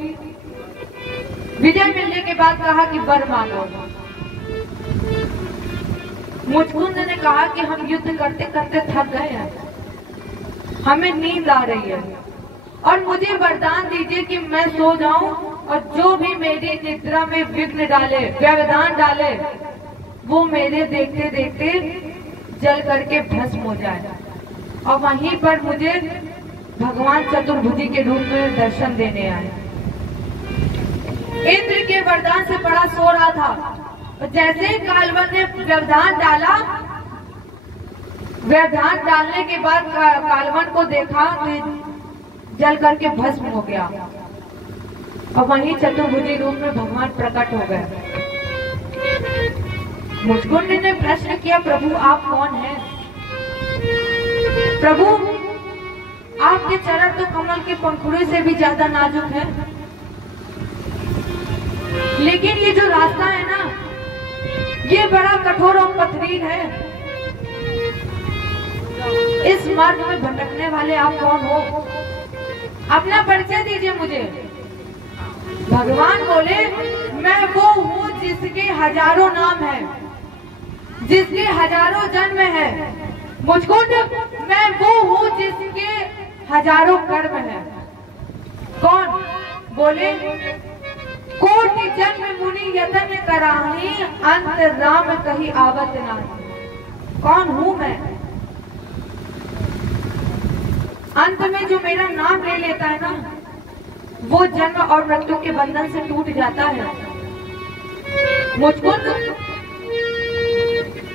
विजय मिलने के बाद कहा कि वर मांगो। मुचकुंद ने कहा कि हम युद्ध करते करते थक गए हैं, हमें नींद आ रही है और मुझे वरदान दीजिए कि मैं सो जाऊं और जो भी मेरी निद्रा में विघ्न डाले, व्यवधान डाले, वो मेरे देखते देखते जल करके भस्म हो जाए और वहीं पर मुझे भगवान चतुर्भुजी के रूप में दर्शन देने आए। इंद्र के वरदान से बड़ा सो रहा था। जैसे ही कालवन ने व्यवधान डाला, व्यवधान डालने के बाद कालवन को देखा तो जल करके भस्म हो गया और वहीं चतुर्भुजी रूप में भगवान प्रकट हो गए। मुचकुंद ने प्रश्न किया, प्रभु आप कौन हैं? प्रभु आपके चरण तो कमल के पंखुड़े से भी ज्यादा नाजुक है, लेकिन ये जो रास्ता है ना, ये बड़ा कठोर और पथरील है। इस मार्ग में भटकने वाले आप कौन हो? अपना परिचय दीजिए मुझे। भगवान बोले, मैं वो हूँ जिसके हजारों नाम है, जिसके हजारों जन्म है। मुचकुंद, मैं वो हूँ जिसके हजारों कर्म है। कौन? बोले, कोटि जन्म मुनि यतन कराही, अंत राम कहीं आवत नाही। कौन हूँ मैं? अंत में जो मेरा नाम ले लेता है ना, वो जन्म और मृत्यु के बंधन से टूट जाता है। मुचकुंद,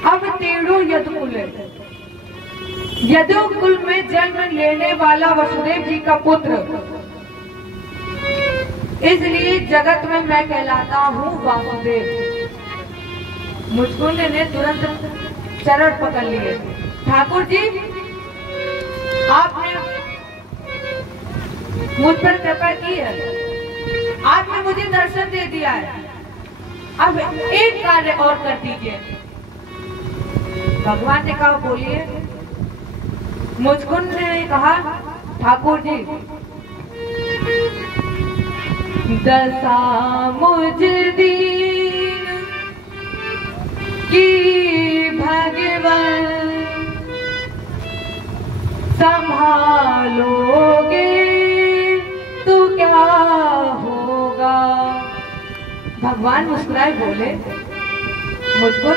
अब तेड़ो यदुकुल, यदुकुल में जन्म लेने वाला वसुदेव जी का पुत्र, इसलिए जगत में मैं कहलाता हूँ वासुदेव। मुचकुंद ने तुरंत चरण पकड़ लिए। ठाकुर जी, आपने मुझ पर कृपा की है, आपने मुझे दर्शन दे दिया है, अब एक कार्य और कर दीजिए। भगवान ने कहा बोलिए। मुचकुंद ने कहा ठाकुर जी, दशा मुझ दीन की भगवान संभालोगे तो क्या होगा। भगवान मुस्कुराए बोले, मुझको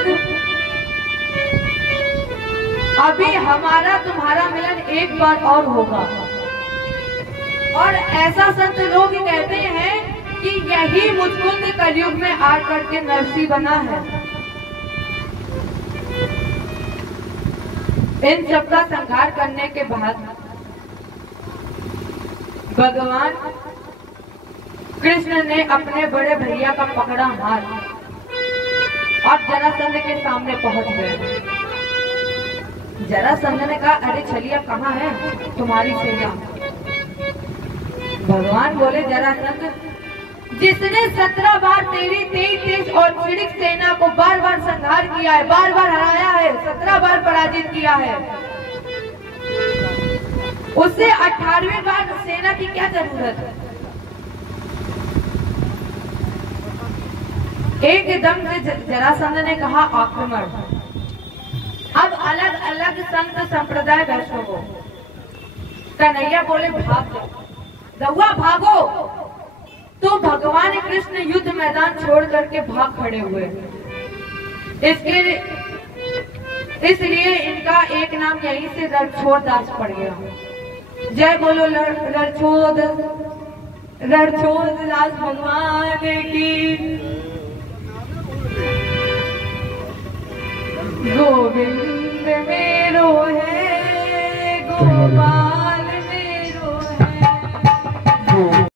अभी हमारा तुम्हारा मिलन एक बार और होगा। और ऐसा संत लोग कहते हैं कि यही मुचकुंद कलयुग में आ करके नरसी बना है। इन सबका संहार करने के बाद भगवान कृष्ण ने अपने बड़े भैया का पकड़ा हाथ और जरासंध के सामने पहुंच गए। जरासंध ने कहा, अरे छलिया कहाँ है तुम्हारी सेना। भगवान बोले, जरासंध, जिसने 17 बार तेरी तेज और चिड़िक सेना को बार बार संहार किया है, बार बार हराया है, 17 बार पराजित किया है, उससे 18वीं बार सेना की क्या जरूरत है। एकदम से जरासंध ने कहा, आक्रमण। अब अलग अलग संत संप्रदाय बैठो हो। कन्हैया बोले, भागो रउआ भागो। तो भगवान कृष्ण युद्ध मैदान छोड़ करके भाग खड़े हुए। इसलिए इनका एक नाम यहीं से रणछोड़ दास पड़ गया। जय बोलो रणछोड़ दास भगवान की। गोविंद मेरो है, गोपाल मेरो है।